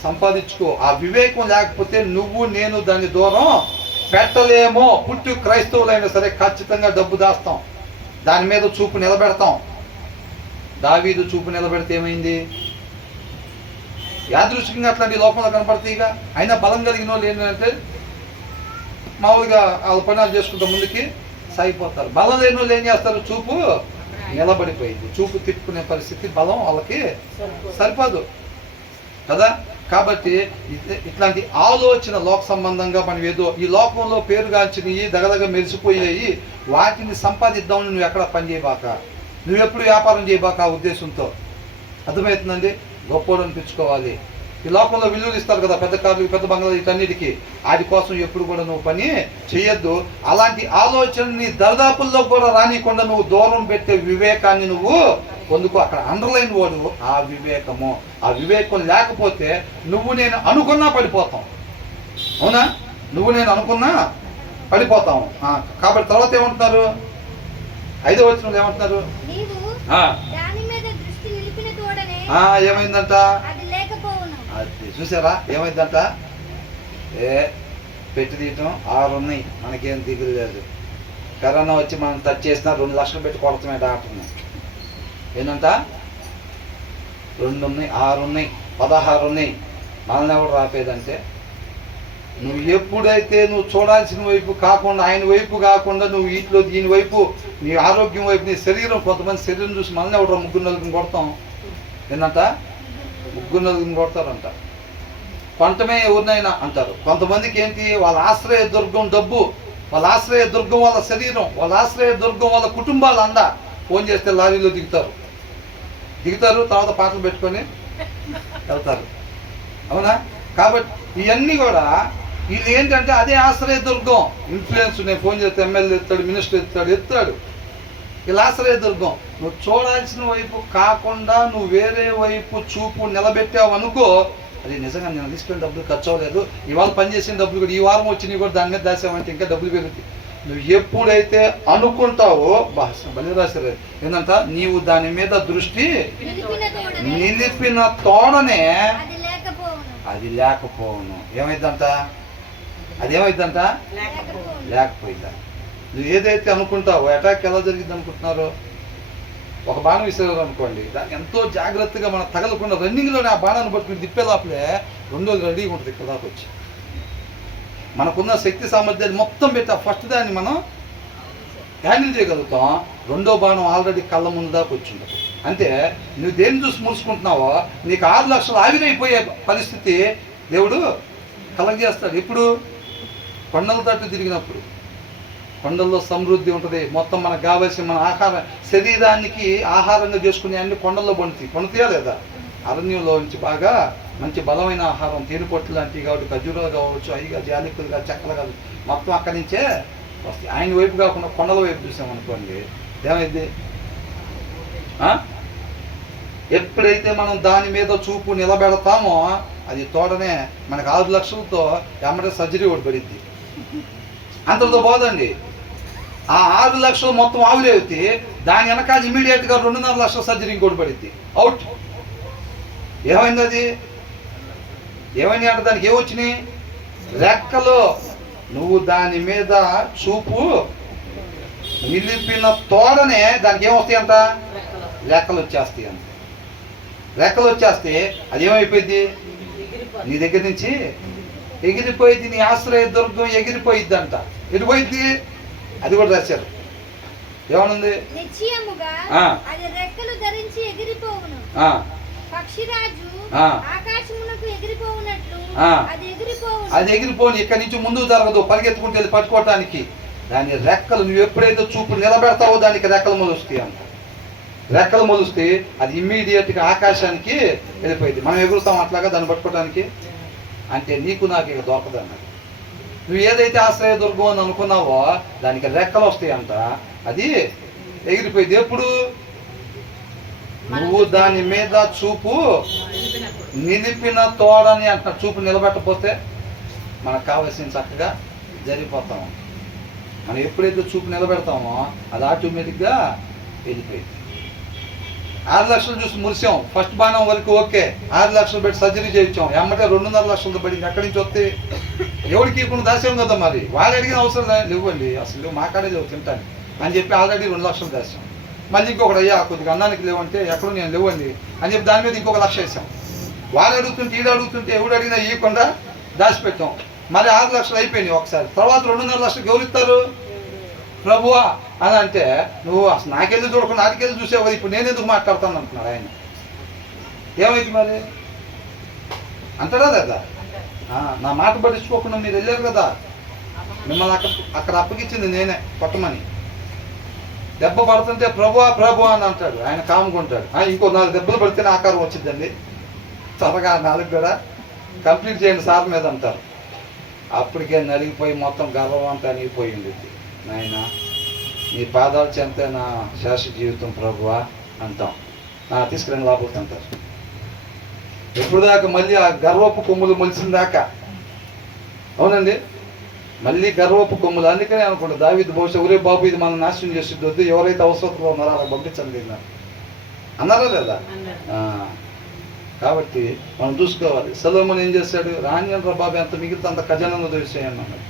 సంపాదించుకో. ఆ వివేకం లేకపోతే నువ్వు నేను దాన్ని దూరం పెట్టలేమో. పుట్టి క్రైస్తవులైనా సరే ఖచ్చితంగా డబ్బు దాస్తాం, దాని మీద చూపు నిలబెడతాం. దావీదు చూపు నిలబెడితే ఏమైంది? యాదృచ్ఛికంగా అట్లాంటి లోపంలో కనపడతాయిగా. అయినా బలం కలిగిన వాళ్ళు ఏంటంటే మామూలుగా వాళ్ళ పనులు చేసుకుంటా ముందుకి సాగిపోతారు. బలం లేని వాళ్ళు ఏం చేస్తారు? చూపు నిలబడిపోయింది, చూపు తిప్పుకునే పరిస్థితి బలం వాళ్ళకి సరిపోదు కదా. కాబట్టి ఇట్లాంటి ఆలోచన లోక సంబంధంగా మనం ఏదో ఈ లోకంలో పేరుగాంచినవి దగదగ మెరిసిపోయాయి, వాటిని సంపాదిద్దామని నువ్వు ఎక్కడ పని చేయబాక, నువ్వెప్పుడు వ్యాపారం చేయబాక. ఆ ఉద్దేశంతో అర్థమవుతుందండి. గొప్పోడు అనిపించుకోవాలి. ఈ లోకంలో విలువలు ఇస్తారు కదా, పెద్ద కార్లు, పెద్ద బంగ్లాలు, వీటన్నిటికీ. వాటి కోసం ఎప్పుడు కూడా నువ్వు పని చేయొద్దు. అలాంటి ఆలోచనని దరిదాపుల్లో కూడా రానికుండా నువ్వు దూరం పెట్టే వివేకాన్ని నువ్వు పొందుకో. అక్కడ అండర్లైన్ వాడు ఆ వివేకము. ఆ వివేకం లేకపోతే నువ్వు నేను అనుకున్నా పడిపోతాం, అవునా? నువ్వు నేను అనుకున్నా పడిపోతాం. కాబట్టి తర్వాత ఏమంటున్నారు? 5వ వచనంలో ఏమంటున్నారు? ఏమైందంట? అది చూసారా ఏమైందంట? పెట్టి తీయటం 6 ఉన్నాయి, మనకేం దిగులు లేదు. కరోనా వచ్చి మనం టచ్ చేసినా 2 లక్షలు పెట్టి కొడతామే డాక్టర్ని. ఏంటంట? 2 ఉన్నాయి, 6 ఉన్నాయి, 16 ఉన్నాయి. మనల్ని ఎవరు రాపేదంటే, నువ్వు ఎప్పుడైతే నువ్వు చూడాల్సిన వైపు కాకుండా, ఆయన వైపు కాకుండా నువ్వు వీటిలో దీని వైపు, నీ ఆరోగ్యం వైపు, నీ శరీరం, కొంతమంది శరీరం చూసి మనల్ని ఎవరు 3-4 కొడతాం. ఏంటంట? 3-4 కొడతారంట. కొంటమే ఎవరినైనా అంటారు. కొంతమందికి ఏంటి? వాళ్ళ ఆశ్రయ దుర్గం డబ్బు, వాళ్ళ ఆశ్రయ దుర్గం వాళ్ళ శరీరం, వాళ్ళ ఆశ్రయ దుర్గం వాళ్ళ కుటుంబాలు. ఫోన్ చేస్తే లారీలో దిగుతారు, తర్వాత పాటలు పెట్టుకొని వెళ్తారు, అవునా? కాబట్టి ఇవన్నీ కూడా వీళ్ళు ఏంటంటే అదే ఆశ్రయ దుర్గం. ఇన్ఫ్లుయెన్స్, నేను ఫోన్ చేస్తే ఎమ్మెల్యే ఎత్తాడు, మినిస్టర్ ఎత్తాడు. ఇలా ఆశ్రయ దుర్గం. నువ్వు చూడాల్సిన వైపు కాకుండా నువ్వు వేరే వైపు చూపు నిలబెట్టావు అనుకో, అది నిజంగా నేను తీసుకెళ్ళిన డబ్బులు ఖర్చు అవ్వలేదు, ఇవాళ పనిచేసిన డబ్బులు కూడా ఈ వారం వచ్చినవి కూడా దాని మీద దాసామంటే ఇంకా డబ్బులు పెరుగుతాయి. నువ్వు ఎప్పుడైతే అనుకుంటావో, బలి రాశారు ఏంటంట, నీవు దాని మీద దృష్టి నిలిపిన తోడనే అది లేకపోవును. ఏమైందంట? అది ఏమైందంట? లేకపోయిందా? నువ్వు ఏదైతే అనుకుంటావో అటాక్ ఎలా జరిగింది అనుకుంటున్నారో, ఒక బాణం విసిరారు అనుకోండి, దాన్ని ఎంతో జాగ్రత్తగా మనం తగలకుండా రన్నింగ్లోనే ఆ బాణాన్ని పట్టుకుని తిప్పే లోపలే రెండోది రెడీగా ఉంటుంది ఇక్కడ దాకా వచ్చి. మనకున్న శక్తి సామర్థ్యాన్ని మొత్తం పెట్టి ఆ ఫస్ట్ దాన్ని మనం హ్యాండిల్ చేయగలుగుతాం. రెండో బాణం ఆల్రెడీ కళ్ళ ముందు దాకా వచ్చింది. అంటే నువ్వు దేన్ని చూసి ముడుచుకుంటున్నావో నీకు 6 లక్షలు ఆవిరైపోయే పరిస్థితి దేవుడు కలగజేస్తాడు. ఎప్పుడు? కొండల తట్టు తిరిగినప్పుడు. కొండల్లో సమృద్ధి ఉంటుంది. మొత్తం మనకు కావాల్సిన మన ఆహారం, శరీరానికి ఆహారంగా చేసుకునే అన్ని కొండల్లో పండుతాయా లేదా? అరణ్యంలో నుంచి బాగా మంచి బలమైన ఆహారం, తేనెపొట్లు లాంటివి కాబట్టి, ఖర్జూరాలు కావచ్చు, అయ్యిగా జాలికలుగా చెక్కలు కాదు, మొత్తం అక్కడి నుంచే వస్తాయి. ఆయన వైపు కాకుండా కొండల వైపు చూసామనుకోండి, ఏమైంది? ఎప్పుడైతే మనం దాని మీద చూపు నిలబెడతామో అది తోడనే మనకు 6 లక్షలతో ఎమ్మడే సర్జరీ ఒకటి పడిద్ది. అంతటితో పోదండి. ఆ 6 లక్షలు మొత్తం ఆవిరేవుతి, దాని వెనక ఇమీడియట్గా 2.5 లక్షల సర్జరీ ఇంకోటి పడిద్ది. అవుట్. ఏమైంది అది? ఏమైంది అంటే దానికి ఏమొచ్చినాయి? రెక్కలు. నువ్వు దాని మీద చూపు నిలిపిన తోడనే దానికి ఏమొస్తాయి అంట? రెక్కలు వచ్చేస్తాయి అంత. రెక్కలు వచ్చేస్తే అది ఏమైపోయింది? నీ దగ్గర నుంచి ఎగిరిపోయింది. నీ ఆశ్రయ దుర్గం ఎగిరిపోయిద్ది అంట. ఎగిరిపోయింది. అది కూడా రాశారు. ఏమనుంది? నిశ్చయముగా అది రెక్కలు ధరించి ఎగిరిపోవును. పక్షిరాజు ఆకాశమునకు ఎగిరిపోవునట్లు అది ఎగిరిపోని. ఇక్కడి నుంచి ముందుకు జరగదు, పరిగెత్తుకుంటూ వెళ్ళి పట్టుకోవటానికి. దాని రెక్కలు నువ్వు ఎప్పుడైతే చూపు నిలబెడతావో దానికి రెక్కలు మొలుస్తాయి అంట. రెక్కలు మొలుస్తే అది ఇమ్మీడియట్గా ఆకాశానికి వెళ్ళిపోయింది. మనం ఎగురుతాం అట్లాగా దాన్ని పట్టుకోవడానికి. అంటే నీకు నాకు ఇక దొరకదు అన్నది. నువ్వు ఏదైతే ఆశ్రయ దుర్గం అని అనుకున్నావో దానికి రెక్కలు వస్తాయి అంట. అది ఎగిరిపోయింది. ఎప్పుడు? నువ్వు దాని మీద చూపు నిలిపిన తోడని అంట. చూపు నిలబెట్టకపోతే మనకు కావాల్సిన చక్కగా జరిగిపోతాము. మనం ఎప్పుడైతే చూపు నిలబెడతామో అది ఆటోమేటిక్గా వెళ్ళిపోయింది. 6 లక్షలు చూసి మురిసాం. ఫస్ట్ బాణం వరకు ఓకే, 6 లక్షలు పెట్టి సర్జరీ చేయించాం. ఎమ్మటే 2.5 లక్షలతో పడింది. ఎక్కడి నుంచి వస్తే ఎవరికి ఇప్పుడు దాసాం కదా. మరి వాళ్ళు అడిగిన అవసరం లేవండి, అసలు మా కాడే లేవు తింటాను అని చెప్పి ఆల్రెడీ 2 లక్షలు దాసాం. మళ్ళీ ఇంకొకటి, అయ్యా కొద్దిగా అన్నానికి లేవంటే ఎక్కడో నేను లేవండి అని చెప్పి దాని మీద ఇంకొక 1 లక్ష వేసాం. వాళ్ళు అడుగుతుంటే ఈడు అడుగుతుంటే ఎవడు అడిగినా ఇవ్వకుండా దాచిపెట్టాం. మరి 6 లక్షలు అయిపోయినాయి ఒకసారి. తర్వాత 2.5 లక్షలకు ఎవరు ఇస్తారు? ప్రభువా అని అంటే నువ్వు అసలు నాకెళ్ళి చూడకుండా నాకెళ్ళి చూసేవారు, ఇప్పుడు నేను ఎందుకు మాట్లాడతాను అంటున్నాడు ఆయన. ఏమైంది మరి అంటాడా లేదా? నా మాట పట్టించుకోకుండా మీరు వెళ్ళారు కదా, మిమ్మల్ని అక్కడ అప్పగించింది నేనే కొట్టమని. దెబ్బ పడుతుంటే ప్రభువా ప్రభు అని అంటాడు ఆయన, కాముకుంటాడు. ఇంకో 4 దెబ్బలు పడితేనే ఆకారం వచ్చిందండి, త్వరగా 4 కూడా కంప్లీట్ చేయండి సార్ మీద అంటారు. అప్పటికే నలిగిపోయి మొత్తం గర్వం అంతా అనిగిపోయింది. నాయన నీ పాదాలు చెంతే నా శాశ్వత జీవితం ప్రభువా అంటాం. తీసుకురండి లోపలికి అంటారు. ఎప్పుడు దాకా? మళ్ళీ ఆ గర్వపు కొమ్ములు మొలిసిన దాకా. అవునండి, మళ్ళీ గర్వపు కొమ్ములు. అందుకనే అనుకుంటా దావీదు బహుశా ఒరే బాబు ఇది మనం నాశనం చేసేది వద్దు, ఎవరైతే అవసరంలో ఉన్నారో అలా పంపించండి అన్నారా లేదా? కాబట్టి మనం చూసుకోవాలి. సొలొమోను ఏం చేశాడు? రాణ్యండ్ర బాబు ఎంత మిగిలితే అంత ఖజానాను దోసేయను అన్నాడు.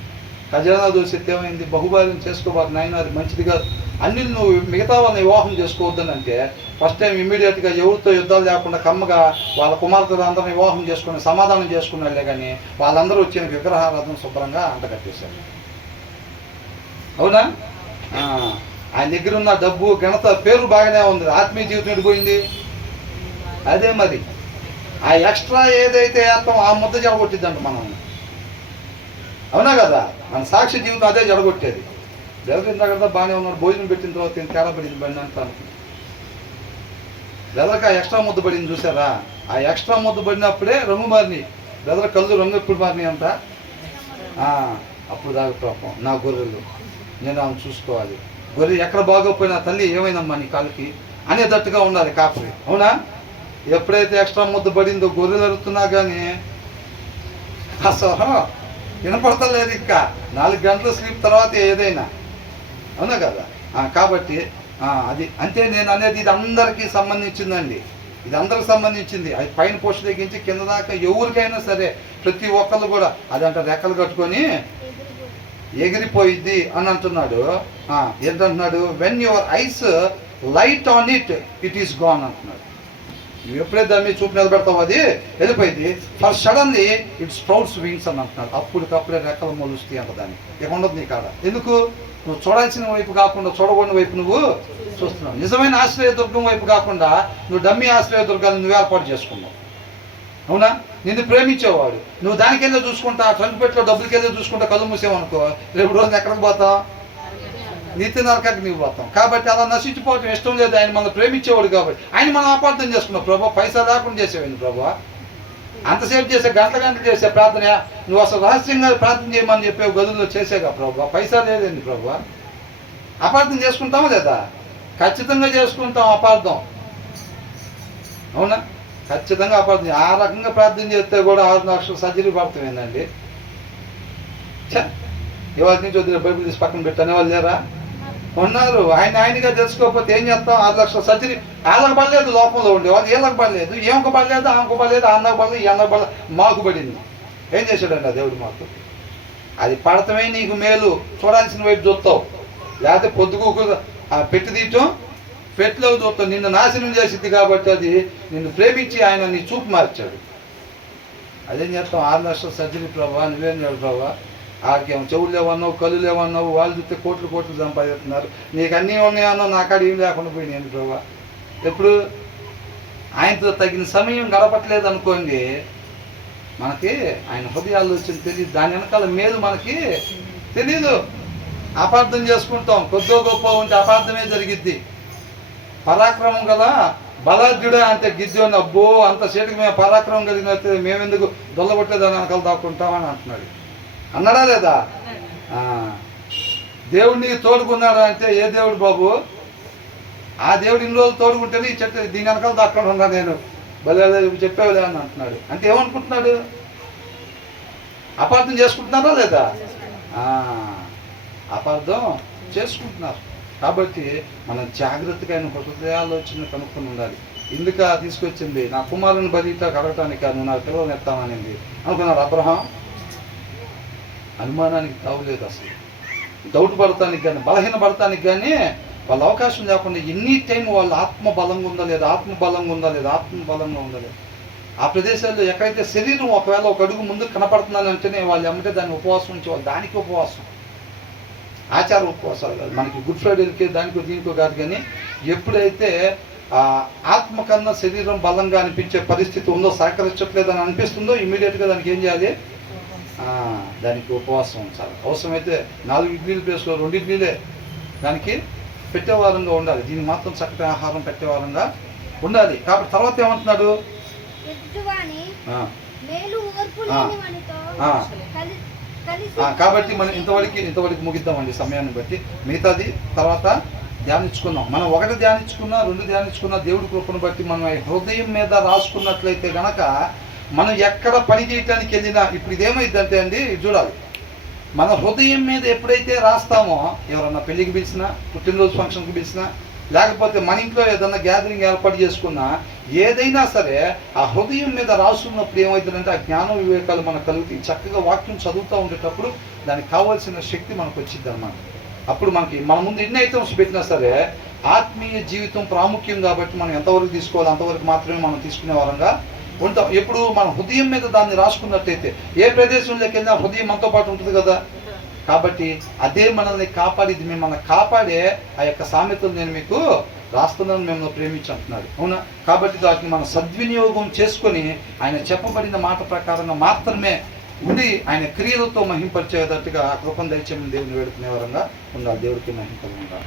ఖజానా దోసితే ఏమైంది? బహుభార్యం చేసుకోవాలి నాయన, అది మంచిది కాదు. అన్ని నువ్వు మిగతా వాళ్ళని వివాహం చేసుకోవద్దని అంటే ఫస్ట్ టైం ఇమ్మీడియట్గా ఎవరితో యుద్ధాలు లేకుండా కమ్మగా వాళ్ళ కుమార్తెలు అందరినీ వివాహం చేసుకుని సమాధానం చేసుకున్నాళ్లే. కానీ వాళ్ళందరూ వచ్చిన విగ్రహారాధన శుభ్రంగా అంటగట్టేశారు. అవునా? ఆయన దగ్గర ఉన్న డబ్బు ఘనత పేరు బాగానే ఉంది, ఆత్మీయ జీవితం ఎడిపోయింది. అదే మరి ఆ ఎక్స్ట్రా ఏదైతే వేస్తాం ఆ ముద్ద జడగొట్టిద్దంట మనం. అవునా కదా? మన సాక్షి జీవితం అదే జడగొట్టేది. బ్రదర్ కదా బాగానే ఉన్నాడు, భోజనం పెట్టిన తర్వాత తేడా పడింది బండి అంటాను. బ్రదర్కి ఆ ఎక్స్ట్రా ముద్ద పడింది చూసారా? ఆ ఎక్స్ట్రా ముద్ద పడినప్పుడే రంగు మారినాయి. బ్రదర్ కళ్ళు రంగు ఎప్పుడు మారినాయి అంట. అప్పుడు దాకా పాపం నా గొర్రెలు నేను ఆమె చూసుకోవాలి. గొర్రె ఎక్కడ బాగోపోయినా తల్లి ఏమైందమ్మా నీ కాలుకి అనేటట్టుగా ఉండాలి కాపరి. అవునా? ఎప్పుడైతే ఎక్స్ట్రా ముద్ద పడిందో గొర్రెలు అరుతున్నా కానీ అసలు వినపడతలేదు. ఇంకా 4 గంటల స్లీప్ తర్వాత ఏదైనా. అవునా కదా? కాబట్టి అది అంతే నేను అనేది. ఇది అందరికీ సంబంధించిందండి, ఇది అందరికి సంబంధించింది. అది పైన పోస్ట్ తెగించి కింద దాకా ఎవరికైనా సరే ప్రతి ఒక్కళ్ళు కూడా అదంట రెక్కలు కట్టుకొని ఎగిరిపోయిద్ది అని అంటున్నాడు. ఏంటంటున్నాడు? When your eyes light on it it is gone అంటున్నాడు. నువ్వు ఎప్పుడైతే దాని మీద చూపు నిలబెడతావు అది వెళ్ళిపోయింది. For suddenly it sprouts wings అని అంటున్నాడు. అప్పటికప్పుడే రెక్కలు మొలుస్తాయి అంట. దాన్ని ఇక ఉండదు నీ కాడ. ఎందుకు? నువ్వు చూడాల్సిన వైపు కాకుండా చూడకూడని వైపు నువ్వు చూస్తున్నావు. నిజమైన ఆశ్రయదుర్గం వైపు కాకుండా నువ్వు డమ్మీ ఆశ్రయదుర్గాన్ని నువ్వు ఏర్పాటు చేసుకున్నావు. అవునా? నిన్ను ప్రేమించేవాడు నువ్వు దానికెళ్ళే చూసుకుంటా, ట్రంక్ పెట్టిలో డబ్బులకెళ్ళే చూసుకుంటా కళ్ళు మూసేవనుకో, రేపు రోజు ఎక్కడికి పోతాం? నిత్య నరకానికి నీవు పోతాం. కాబట్టి అలా నశించిపోవటం ఇష్టం లేదు. ఆయన మనం ప్రేమించేవాడు కాబట్టి ఆయన మనం అపార్థం చేసుకున్నాం. ప్రభా పైసా లేకుండా చేసేవాడిని ప్రభా, అంతసేపు చేసే గంటలు చేసే ప్రార్థన, నువ్వు అసలు రహస్యంగా ప్రార్థన చేయమని చెప్పే గదుల్లో చేసేగా ప్రభా, పైసా లేదండి ప్రభా. అపార్థం చేసుకుంటామా లేదా? ఖచ్చితంగా చేసుకుంటాం అపార్థం. అవునా? ఖచ్చితంగా అపార్థం. ఆ రకంగా ప్రార్థన చేస్తే కూడా 6 లక్షల సర్జరీ పడుతుందండి. ఇవాళ నుంచి వద్దు బైబిల్ తీసి పక్కన పెట్టనే వాళ్ళు లేరా? ఉన్నారు. ఆయనగా తెలుసుకోకపోతే ఏం చేస్తాం? 6 లక్షల సర్జరీ. వాళ్ళకి పడలేదు, లోపంలో ఉండే వాళ్ళు వీళ్ళకి పడలేదు, ఏమకు పడలేదు, ఆమెకు పడలేదు, అన్నకు పడలేదు, ఈ అన్నకు పడలేదు, మాకు పడింది. ఏం చేశాడండి ఆ దేవుడు మాకు? అది పడటమే నీకు మేలు. చూడాల్సిన వైపు చూస్తావు. లేకపోతే పొద్దుకు పెట్టి తీయటం, పెట్టిలో చూస్తావు. నిన్ను నాశనం చేసింది కాబట్టి అది నిన్ను ప్రేమించి ఆయన నీ చూపు మార్చాడు. అదేం చేస్తాం? 6 లక్షల సర్జరీ ప్రభావ, నువ్వేం చేయాలి ప్రభావ? ఆడికేమో చెవులు లేవన్నావు, కళ్ళు లేవన్నావు, వాళ్ళు చూస్తే కోట్లు కోట్లు సంపాదిస్తున్నారు. నీకు అన్నీ ఉన్నాయన్నావు, నాకాడ ఏం లేకుండా పోయినాయి ప్రభావ. ఎప్పుడు ఆయనతో తగిన సమయం గడపట్లేదు అనుకోండి, మనకి ఆయన హృదయాల్లో వచ్చింది తెలియదు. దాని వెనకాల మేలు మనకి తెలీదు. అపార్థం చేసుకుంటాం. కొద్దో గొప్ప ఉంటే అపార్థమే జరిగిద్ది. పరాక్రమం కదా బలాఢ్యుడే అంటే గిద్యోని, అబ్బో అంత సేటుకి మేము పరాక్రమం కలిగినట్టు మేమెందుకు దొల్లగొట్టేదాన్ని వెనకాల దాక్కుంటామని అంటున్నాడు. అన్నాడా లేదా? దేవుడు నీకు తోడుకున్నాడు అంటే ఏ దేవుడు బాబు? ఆ దేవుడు ఇన్ని రోజులు తోడుకుంటేనే ఈ చెట్టు దీని వెనకాల దాక్కుండా ఉన్నా నేను భలే చెప్పేవాళ్ళే అని అంటున్నాడు. అంటే ఏమనుకుంటున్నాడు? అపార్థం చేసుకుంటున్నారా లేదా? అపార్థం చేసుకుంటున్నారు. కాబట్టి మనం జాగ్రత్తగా ఆయన హృదయాలోచన కనుక్కొని ఉండాలి. ఇందుక తీసుకొచ్చింది నా కుమారుని బలితో కడగటానికి నువ్వు నాకు పిల్లలు ఎత్తామనింది అనుకున్నాడు అబ్రహాం. అనుమానానికి తావులేదు. అసలు డౌట్ పడటానికి కానీ, బలహీన పడటానికి కానీ వాళ్ళ అవకాశం లేకుండా ఎనీ టైం వాళ్ళ ఆత్మ బలంగా ఉందా లేదా, ఆత్మ బలంగా ఉందా లేదా, ఆత్మ బలంగా ఉందా లేదా. ఆ ప్రదేశాల్లో ఎక్కడైతే శరీరం ఒకవేళ ఒక అడుగు ముందు కనపడుతుందని అంటేనే వాళ్ళు ఎమ్మటే దాన్ని ఉపవాసం ఉంచేవాళ్ళు. దానికి ఉపవాసం, ఆచార ఉపవాసాలు కాదు. మనకి గుడ్ ఫ్రైడేకి దానికో దీనికో కాదు. కానీ ఎప్పుడైతే ఆత్మ కన్నా శరీరం బలంగా అనిపించే పరిస్థితి ఉందో, సహకరించట్లేదని అనిపిస్తుందో, ఇమీడియట్గా దానికి ఏం చేయాలి? దానికి ఉపవాసం ఉంచాలి. అవసరమైతే 4 ఇడ్లీల ప్లేస్లో 2 ఇడ్లీలే దానికి పెట్టేవారంగా ఉండాలి. దీన్ని మాత్రం చక్కటి ఆహారం పెట్టేవారంగా ఉండాలి. కాబట్టి తర్వాత ఏమంటున్నాడు? కాబట్టి మనం ఇంతవరకు ముగిద్దామండి సమయాన్ని బట్టి. మిగతాది తర్వాత ధ్యానించుకుందాం. మనం 1 ధ్యానించుకున్నా, 2 ధ్యానించుకున్నా, దేవుడి కృపను బట్టి మనం హృదయం మీద రాసుకున్నట్లయితే గనక మనం ఎక్కడ పని చేయటానికి వెళ్ళినా, ఇప్పుడు ఇదేమైందంటే అండి చూడాలి, మన హృదయం మీద ఎప్పుడైతే రాస్తామో, ఎవరన్నా పెళ్ళికి పిలిచినా, పుట్టినరోజు ఫంక్షన్కి పిలిచినా, లేకపోతే మన ఇంట్లో ఏదన్నా గ్యాదరింగ్ ఏర్పాటు చేసుకున్నా, ఏదైనా సరే ఆ హృదయం మీద రాస్తున్నప్పుడు ఏమవుతుందంటే ఆ జ్ఞానం వివేకాలు మనకు కలుగుతాయి. చక్కగా వాక్యం చదువుతూ ఉండేటప్పుడు దానికి కావాల్సిన శక్తి మనకు వచ్చింది అన్నమాట. అప్పుడు మనకి మన ముందు ఎన్ని ఐటమ్స్ పెట్టినా సరే ఆత్మీయ జీవితం ప్రాముఖ్యం కాబట్టి మనం ఎంతవరకు తీసుకోవాలి అంతవరకు మాత్రమే మనం తీసుకునే వారంగా ఉంటాం. ఎప్పుడు మన హృదయం మీద దాన్ని రాసుకున్నట్టయితే ఏ ప్రదేశంలోకి వెళ్ళినా హృదయం మనతో పాటు ఉంటుంది కదా. కాబట్టి అదే మనల్ని కాపాడిది. మిమ్మల్ని కాపాడే ఆ యొక్క సామెతలు నేను మీకు రాస్తున్నాను, మిమ్మల్ని ప్రేమించి అంటున్నాడు. అవునా? కాబట్టి వాటిని మనం సద్వినియోగం చేసుకొని ఆయన చెప్పబడిన మాట ప్రకారంగా మాత్రమే ఉండి ఆయన క్రియలతో మహింపరిచేటట్టుగా కృపను దయచేయమని దేవుని వేడుకునే వరంగా ఉండాలి. దేవుడికి మహింపలు ఉండాలి.